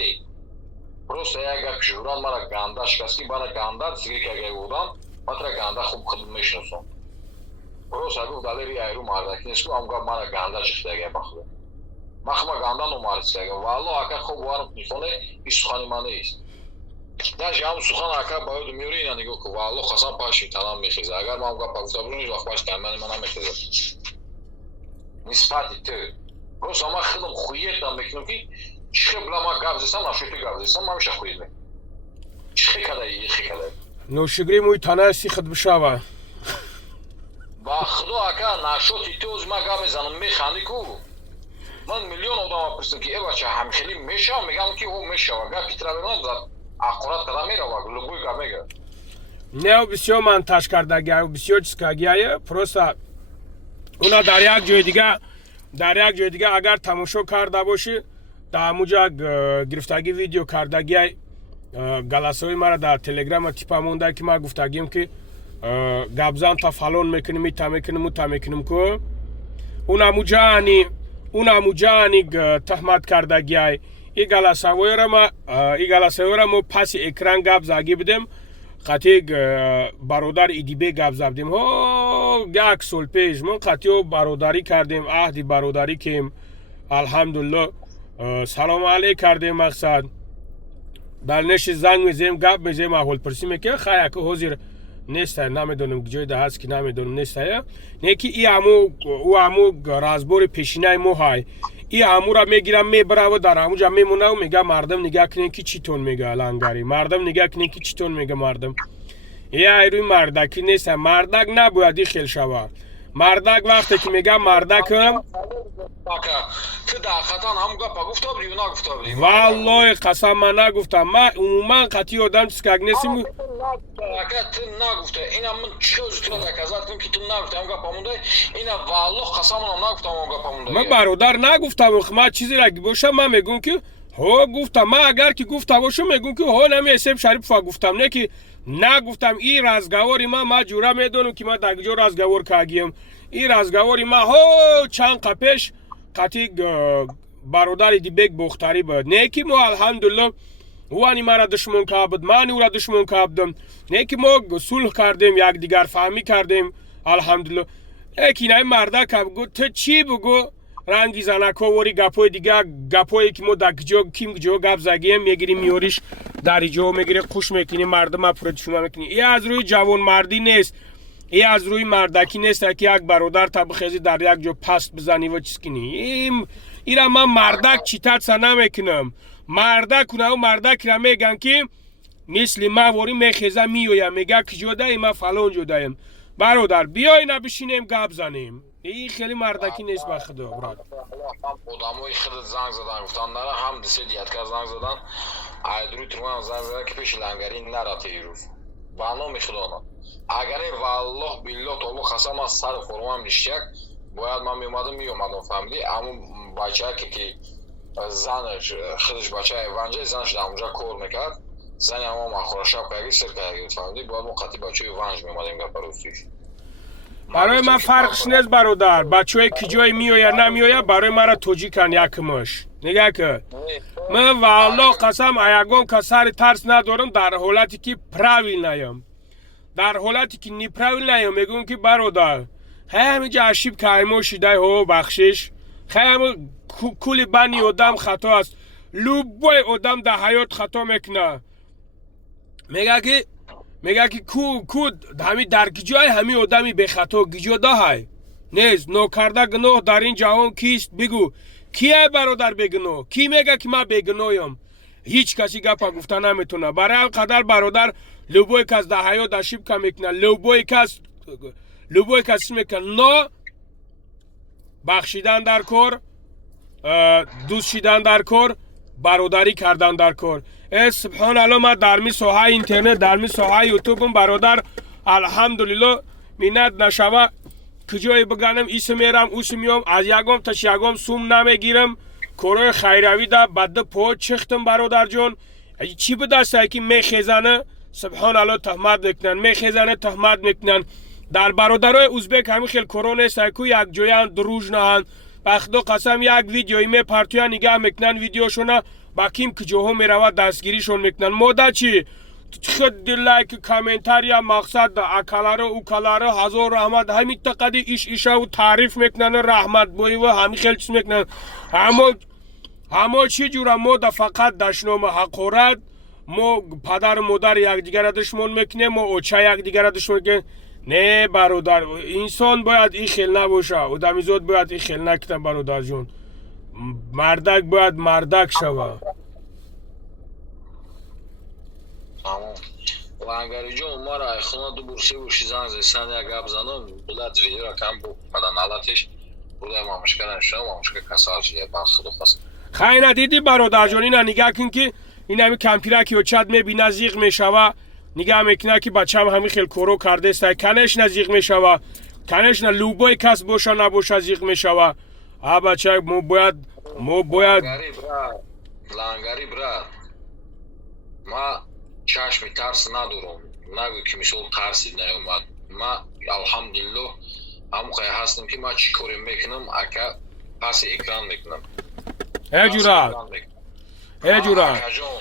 просто як гапи шӯран мара ганда шикаст ки бана ганда сигир кагай будам матра ганда хуб худ мешиносам просто гуфт далери айру мардаки нест ам гап мана ганда чиктага бахло махма ганда номарисага валло ака хоб варм михоне исухани ман нест даже ам сухан ака баёд миёри ина нигоҳ ку валло қасам паши танам мехеза агар ман гап гуфтам ҳеҷ вақт паш тамани ман намехеза нисбати ту просто ман худам хуетам мекунам ки чӣ била ман гап зесам нашути гап зесам ман меша хует мекунам чӣ кадаи чӣ кадаи нӯшигирӣ мӯи танаи сихат бишава ба худо ака нашоти ту оз ман гап мезанам механди ку ман миллион одам пурсам ки бача ҳамхели мешава мегам ки о мешава гапи травман ақурат када мерава любой гап мега не бисёр монтаж кардагия бисёр чиз кардагия просто уна дар як ҷои дига агар тамошо карда бошӣ дар ҳамуҷа гирифтаги видео кардагия галасаҳои мара дар телеграма типа монда ки ман гуфтагим ки гапзан та фалон мекунем ита мекунем ута мекунем ку ун ҳамуҷаани таҳмат кардагиай и галасаҳояро мо паси экран гап заги будем қатъи бародар идибе гап забдем як сол пеш мо қатъио бародарӣ кардем аҳди бародарӣ кем алҳамдулилло салому алейк кардем мақсад дар неши занг мезем гап мезем аҳволпурсӣ мекунем хай ака ҳозир нестая намедонам ҷойда ҳаст ки намедонам нестая не ки ҳаму разбори пешинаи мо ҳай и ҳамура мегирам мебараву дар ҳамуҷа мемонаву мега мардам нигаҳ кунем ки чӣ тон мега лангари мардам нигаҳ кунем ки чӣ тон мега мардам айрӯи мардакӣ неста мардак набояд и хел шава мардак вақте ки мегам мардакам валлои қасам ман нагуфтам ман умуман қатъи одам чискагнесим ман бародар нагуфтам ман чизеро ки бошам ман мегӯм ки ҳо гуфтам ман агар ки гуфта бошам мегӯм ки ҳо намесеб шарипова гуфтам не ки нагуфтам и разговори ман ҷура медонам ки ман дар куҷо разговор кардагиам и разговори ман ҳо чанд қа пеш қатъи бародари дибек бохтарӣ буд не ки мо алҳамдулилло ӯани мара душмон кард буд ман ӯра душмон кардам не ки мо сулҳ кардем якдигарфаҳмӣ кардем алҳамдулилло лекин ай мардака бугӯ ту чӣ бугӯ ранги занако вори гапҳои дига гапҳое ки мо дар куҷо ким куҷо гап загием мегирӣ миёриш дар иҷо мегирӣ хуш мекунӣ мардума пурати шума мекунӣ и аз рӯи ҷавонмардӣ нест и аз рӯи мардакӣ нест ки як бародар та бихезӣ дар як ҷо паст бизанӣ ва чиз кунӣ ира ман мардак читатса намекунам мардак кунаву мардакира мегам ки мисли ман вори мехеза миёям мега куҷодаи ман фалон ҷодаем бародар биёй на бишинем гап занем این خیلی مردکی نیست به خدا براد آدمای خود زنگ زدن گفتن نره هم دسه دیتکا زنگ زدن ایدروی ترمان زنگ زدن که پیش لنگری نرات ایروز بنا میخدانا اگر والله بالله تو قسم از سر خورمم نشیک باید من میومدم فهمیدی اما بچه که زنش خودش بچه ونجه زنش در اونجا کار میکرد زن اما مخور شب کردی سر کردی فهمیدی باید مقطعی بچه ونج میومدیم گپ روسیش برای من فرقش نیست برادر بچه‌ای کجای میآید نمیآید برای مرا توجیکن یکمش نگاه که من والله قسم ایگام که سر ترس ندارم در حالتی که پراویل نیم در حالتی که نی پراویل نیم میگم که برادر همینجا عشیب که ایمو شیده ها بخشش خیلی کلی بانی آدم خطا است لوبای آدم در حیات خطا میکنه میگه که کو همی در گجای همی آدمی به خطا گجاده های نیست ناکرده گناه در این جهان کیست بگو کیه برادر بگناه کی میگه که من بگنایم هیچ کسی گپا گفته نمیتونه برای القدر برادر لوبای کس در حیات داشیب که میکنه لوبای کس میکنه نه بخشیدن در کار دوست شدن در کار برادری کردن در کار سبحان الله ما در می ساحه اینترنت در می ساحه یوتیوبم برادر الحمدلله مینت نشوه کجای بگنم ایسه میرم اوسه میام از یگام تا یگام سوم نمیگیرم کارای خیروی دا بده پا چختم برادر جان چی به دسته که میخیزنه سبحان الله تهمت میکنن میخیزنه تهمت میکنن در برادرای ازبک همین خیلی کارا نیست که یک جویان دروژ نهن بخدا قسم یک ویدیوی می پرتویا نگاه میکنن ویدیوشونه با کیم کجاها میرود دستگیریشون میکنن ماده چی خد لایک کامنتاریا مقصد دا اکالاره اوکالاره هزار رحمت همین تقدی ایش و تعریف میکنن رحمت بوی و همین خیلی چیز میکنن همه چی جورا ما دا فقط دشنام حقورت ما پدر مادر یک دیگر را دشمن میکنه ما اوچه یک دیگر را دشمن میکنه نه برادر انسان باید این خیل نباشه آدمیزاد باید این خیل نکنه برادر جون مردک باید مردک شوه تمام لангари ҷон мара айхона ду бурси буши зан зесани я гап занам булад видеоро кам бу падан алатиш будай мамушкаран шо мамушка касалши я бан худо хаст خیلی ندیدی برادر جون اینا نگاه کن که این همین کمپیرکی و چد میبینه زیغ میشوه نگاه میکنه که بچه هم همین خیلی کورو کرده است کنش نزیغ میشوه کنش نه لوبای کس باشه نباشه زیغ میشوه ها بچه ما باید لангари брат ма чашми тарс надорам нагӯй ки мисол тарси наёмад ма алҳамдулиллоҳ ҳамоқай ҳастам ки ма чӣ коре мекунам ака паси экран мекунам акаҷон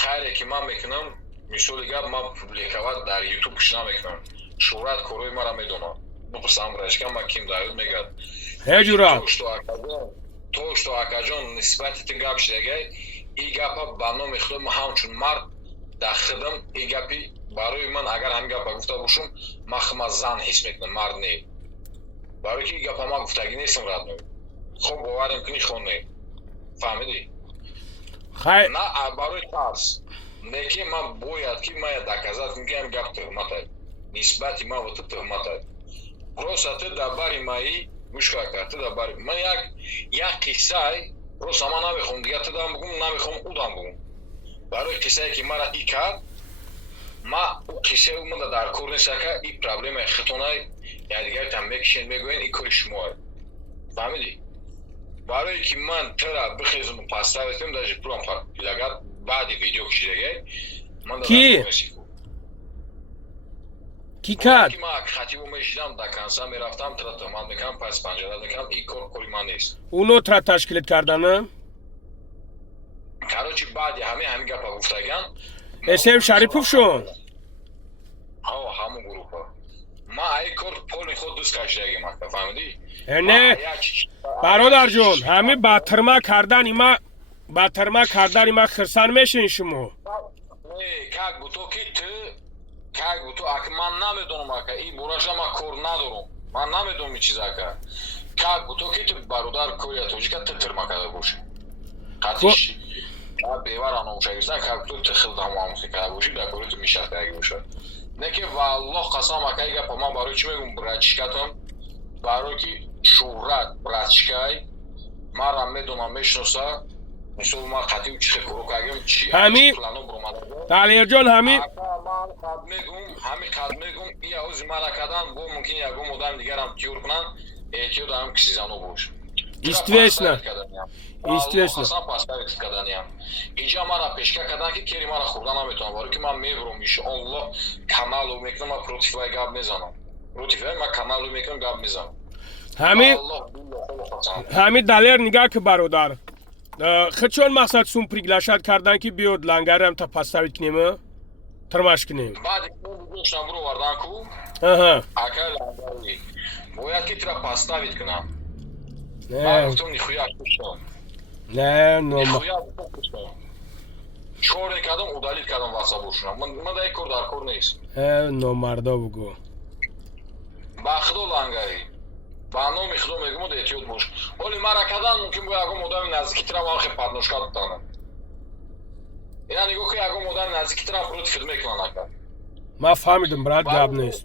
хайре ки ман мекунам мисоли гап ман публикавад дар ютуб киш намекунам шӯҳрат корои мара медонам бупурсам рашка ма ким дар юд мегӯяд то што акаҷон нисбати ту гап шидагай и гапа ба номи худо ма ҳамчун мард дахидам и гапи барои ман агар ҳамин гапа гуфта бошам ман худма зан ҳис мекунам мард не барои ки гапа ман гуфтагӣ нестам радной хоб боварем кунӣ хон не фаҳмидӣ на барои тарс неки ман бояд ки ман доказат ки ҳамин гап тухматад нисбати ман ва ту тухматад просто ту дар бари маи гӯш кард ту дар бари ман як қиссаи просто ман намехоҳам дигар ту дам бигум намехоҳам ӯ дам бигум барои қиссае ки мара и кард ма ӯ қиссаи умада дар кор нест ака и проблемаи хитонаи якдигаритан мекишен мегӯян и кори шумоа фаҳмидӣ барое ки ман тура бихезам пастравет кунам даже пурам лагар баъди видео кишидагай ман کی کرد؟ که من خطیبو میشیدم در کنسا میرفتم ترا تمام میکنم پس پنجره میکنم این کاری من نیست اونو ترا تشکیل کردنه؟ کاروچی بعدی همین گپا گفتگن اسم شریفوف شون؟ ها همون گروه ها ما ای کار پول خود دوست کشیدگی من فهمیدی؟ نه برادر جون همین باترما کردن ایما خرسان میشین شما نه как бы то ки ты как бы то ака ман намедонам ака и бураша ма кор надорам ман намедонам и чиз ака как бы то ки ты бародар кори тоҷика ты тирма карда бошӣ қатиш бевара номушагистан как бы ты хилдам амухи карда бошӣ дар кори ту мишахтаги бошад не ки валлоҳ қасам ака и гапа ман барои чӣ мегӯям братчикатам барои ки шӯҳрат братчикай манра медонам мешиноса мисол ман қатиб чӣ кору кардам чӣ плано бромадаам талерҷон ҳамин ҳамин қад мегӯм и ҳози мара кардан бо мумкин ягон одам дигарам тиёр кунан эҳтиёт дорам киси зано бош истресно паставит карданиям инҷа мара пешка кардан ки кери мара хӯрда наметавонам барои ки ман мебурам иншоаллоҳ каналу мекунам ман против вай гап мезанам против вай ман каналу мекунам гап мезанам ҳамин далер нигах ки бародар чон мақсад сум приглашат кардан ки биёд лангарам та поставит кунем тирмаш кунем баъди доштам буро вардан ку ака лангари бояд ки тира поставит кунам ман гуфтам нихуя куштам нихуя куштам чоре кардам удалит кардам васабошунам ман дай кор дар кор нест номарда бугӯ ба худо лангари ба номи худо мегӯм эҳтиёт бош оли мара кардан мумкин бо ягон одами наздикитирам ан хе падношка дутанам ина нигоҳ ки ягон одами наздикитирам против мекунан ака ман фаҳмидам брат гап нест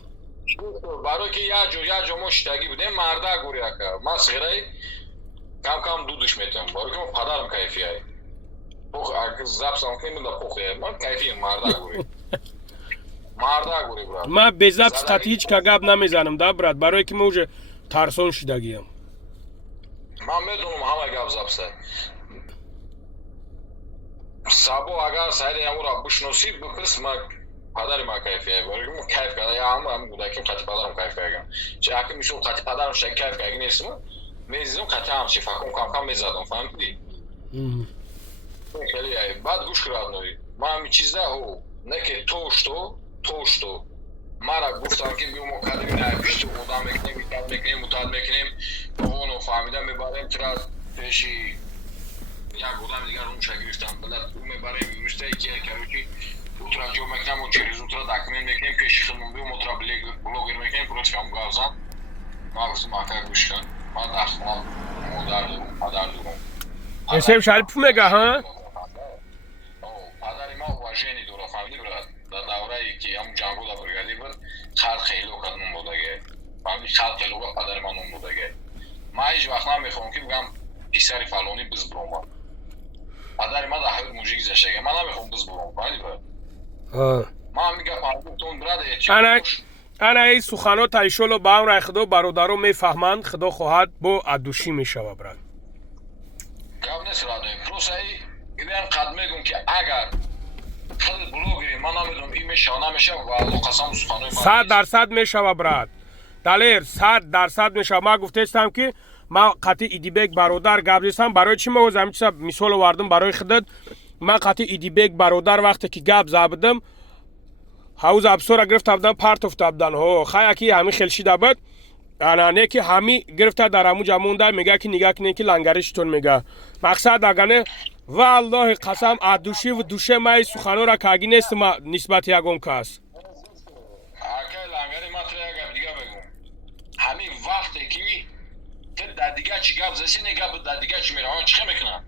барое ки як ҷо мо шитагӣ будем марда гӯри ака ман сиғираи кам дудуш метавам барое ки мо падарам кайфияй запсам кунда похуяй ман кайфиям марда гӯри брат ман безапс қати ҳеч ка гап намезанам да брат барое ки мо уже тарсон шидагиям ман медонам ҳама гап запса сабо агар сайри ҳамура бишносӣ бипирс ман падари ман кайфияй барои ки мо кайф карда ҳама гудаким қати падарам кайф кардам чи аки мисол қати падарам шаги кайф кардаги нестм мезидам қати ҳамчи факум кам мезадам фаҳмидӣ хеле баъд гӯш кӣ радной ман ҳамин чизда не ки то мара гуфтам ки биё мо кадри навишти одам мекунем итад мекунем мутад мекунем оно фаҳмида мебарем тира пеши як одами дигар унша гирифтам билад ӯ мебарем мустаи ки карочи утра ҷо мекунам ӯ чирез утра документ мекунем пеши хидмон биё мо тира блогер мекунем против ҳамун гавзан ман гуфтам ака гӯш кун ман дар хона модар дорум падар дорум اسم شریف میگه ها падари ман уважение дора фаҳмидӣ брат дар даврае ки ҳамун ҷангода бригадир буд халқ хело кад нум бодаге фаҳмидӣ халқ хелога падари ман нум бодаге ман ҳеҷ вақт намехоҳам ки бигам писари фалонӣ бизбуромад падари ман дар ҳаёт муҷи гузаштаге ман намехоҳам бизбуром фаҳмидӣ брат ман ҳамин гап ҳамтон брат انا این سخنات ایشالله با هم رای خدا برادران میفهمند خدا خواهد با ادوشی میشوه برد гап нест радои просто ибиам қад мегӯм ки агар худат блогери ман намедонам ин мешава намешава ва алло қасаму суханои 100% میشوه برد دلیر 100% میشوه ما گفتستم که ما قطع ایدیبک برادر گپ زدم برای چی ما همین چیزا مثال آوردم برای خودت من قطع ایدیبک برادر وقتی که گپ زدم حوز ابسورا گرفته بودن پرت افته بودن ها خیلی که همین خلشیده بود انا نه که همین گرفته در همون جمونده میگه که نگاه کنین که لنگریشتون میگه مقصد اگه والله قسم ادوشی و دوشه مای سخنو را کاگی نیست ما نسبت یگم کس акай лангари ман тра як гап дига бигӯм ҳамин вақте ки ти дар дига чӣ гап заси не гап дар дига чӣ мераванд чӣ мекунанд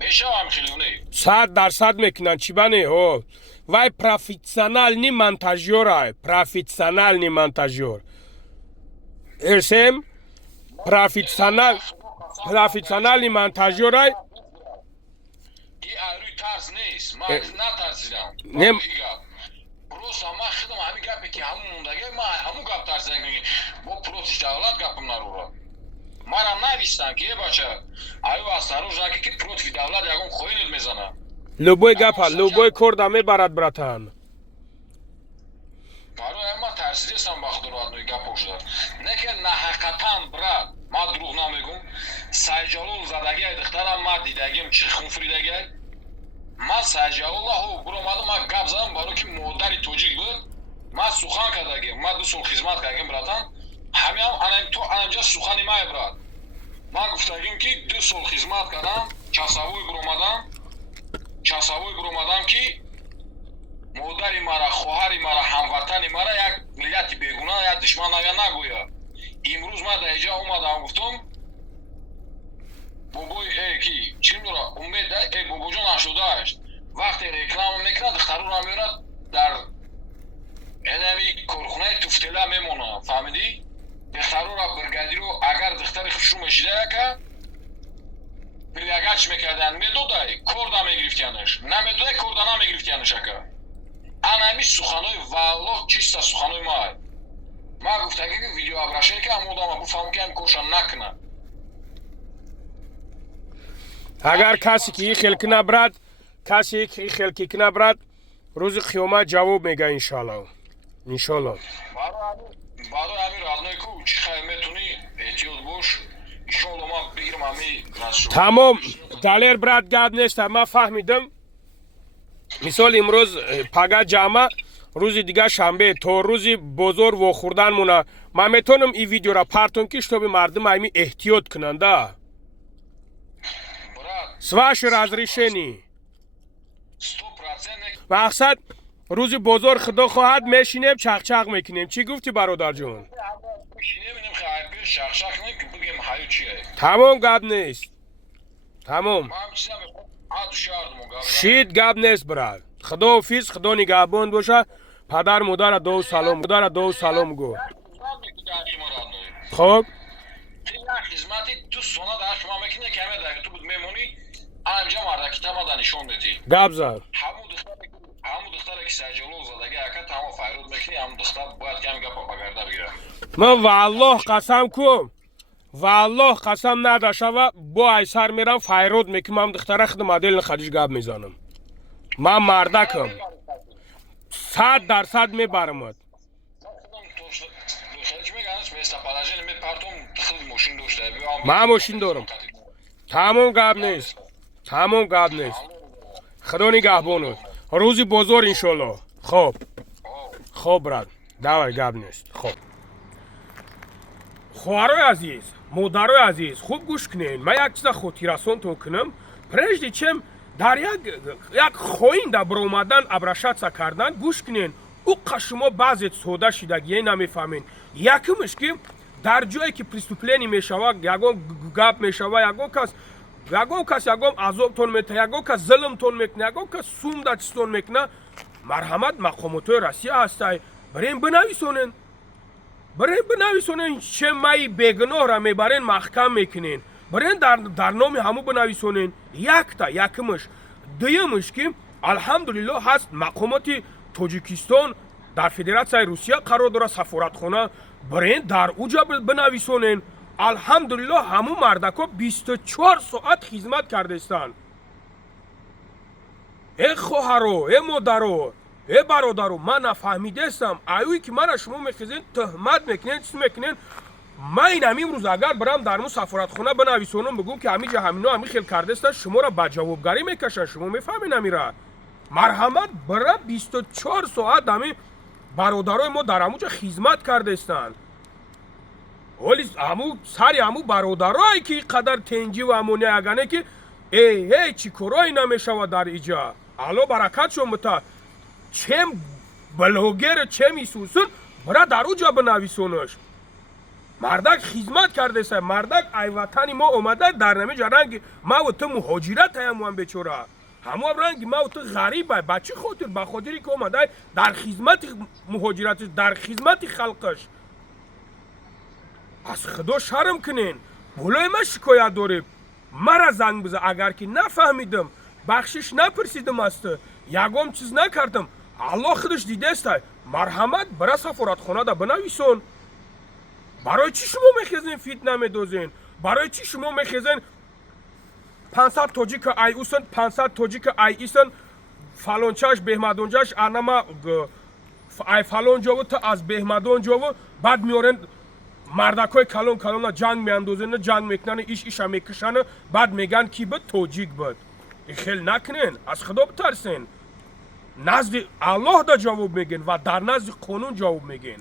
мешава ҳам хелёне 100% میکنن چی بانه ها وای پروفесіональний монтажер پروفесіональний монтажер ارسم پروفесіональний монтажер ин айрӯи тарс нест ман натарсидам просто ман худам ҳамин гапе ки ҳамун мондаге ман ҳамун гап тарсидам бо против давлат гапам нарӯра манам навистам ки бача аю осторожна ки против давлат ягон хоинот мезана любой гапа любой корда мебарад братан барои ман тарсидастам ба худо родной гапо шуда не ки наҳақатан брат ман дурӯғ намегӯм сайҷалол задагиай духтарам ман дидагим чӣ хунфридагиай ман сайҷалолаҳо буромадам ман гап задам барои ки модари тоҷик буд ман сухан кардагим ман 2 сол хизмат кардагим братан ҳамиам то анамҷа сухани май брат ман гуфтагим ки 2 сол хизмат кардам часавой буромадам ки модари мара хоҳари мара ҳамватани мара як миллати бегуна як душман нагӯя имрӯз ман дар иҷа омадам гуфтам бобои ки чӣ дора умед бобоҷон ашудааст вақте реклама мекунад духтарура меорад дар энами корхонаи туфтела мемонад фаҳмидӣ духтарура бригадиру агар духтари хушрӯ мешидака прилягач мекардан медодай корда мегирифтиянаш намедодай корда намегирифтиянаш ака анами суханои валлоҳ чиста суханои май ман гуфтаги видеообрашение ки ҳамон одама буфаҳмам ки ҳамин коша накуна اگر کسی که این خلق نبرد کسی که این خلقی که نبرد روز قیامت جواب میگه انشالله برای همین رادنای کو چی خیلی میتونی احتیاط باش انشالله ما بگیرم همین نشو تمام دلیر برد گرد نیست من فهمیدم مثال امروز پگه جمعه روز دیگه شنبه تا روز بزرگ و خوردن مونه من میتونم این ویدیو را پرتون که شتاب مردم همین احتیاط کننده с вашего разрешения 100% مقصد روز بزرگ خدا خواهد میشینیم چق میکنیم چی گفتی برادر جون تمام گپ نیست تمام شید گپ نیست براد خدا حافظ خدا نگهبان باشه پدر مادر دو سلام گو خب خدمتی 2 سال در شما میکنه که همه در تو بود میمونی انجام مرد کتاب ما نشون بدی گپ زد همون دختر که سجلو زدگی اکا تمام فایرود میکنی همون دختر باید کمی گپا بگرده بگیره من والله قسم کم والله قسم نداشته و با ایسر میرم فایرود میکنم هم دختر خود مدل خدیش گپ میزنم من مردکم 100% میبرمد من ماشین دارم تمام گپ نیست خدا نگهبانت روزی بزرگ انشالله خب او خب брат давай гап нест хоб خواهرای عزیز مادرای عزیز خوب گوش کنین من یک چیز خاطررسانتون کنم прежде чем در یک خوینده برآمدن обращаться کردن گوش کنین او شما بعضی سودا شدگی نمیفهمین یکمش که در جایی که پرеступление میشود یگان گپ میشود یگان کس یگان عذابتون میده یگان کس ظلمتون میکنه یگان کس سوم دستتون میکنه مرحمت مقامات روسیه هسته برین بنویسونین چه مای بیگناه را میبرین محکم میکنین برین در نام همو بنویسونین یکمش دویمش که الحمدلله هست مقامات تاجیکستان در فدراسیای روسیه قرار داره سفارتخانه برین در اوجا بنویسونین الحمدلله همو مردکا 24 ساعت خدمت کردستان ای خواهرو ای مادرو ای برادرو من نفهمیدستم ایوی که من شما میخیزین تهمت میکنین چیز میکنین من این امروز اگر برم در مو سفارتخانه بنویسونم بگم که همی همینو همی خیل کردستن شما را به جوابگری میکشن شما میفهمین امیرا مرحمت برای 24 ساعت همی برادرای ما در همونجا خدمت کردستن ولی همو سری همو برادرایی که قدر تنجی و همونه اگنه که ای چی کارایی نمیشود در ایجا الله برکت شما متا چم بلوگر چم ایسوسون برای در اوجا بنویسونش مردک خدمت کرده سه مردک ای وطنی ما اومده در نمیجا رنگ ما و تو مهاجرت هم بچوره همو رنگ ما و تو غریبه بچه خاطر بخاطری که اومده در خدمت مهاجرت در خدمت خلقش از خدا شرم کنین بولای ما شکایت داره مرا زنگ بزن اگر که نفهمیدم بخشش نپرسیدم است یگام چیز نکردم الله خودش دیده است مرحمت برای سفارتخانه دا بنویسون برای چی شما میخیزین فتنه میدوزین برای چی شما میخیزین 500 تاجیک ای اوسن 500 تاجیک ای ایسن فلانچاش بهمدونجاش انما ای فلان جاو تا از بهمدون جاو بعد میارن مردکای کلون جنگ میاندازن جنگ میکنن ایش میکشن بعد میگن کی بود تاجیک بود خیل نکنین از خدا بترسین نزد الله دا جواب میگین و در نزد قانون جواب میگین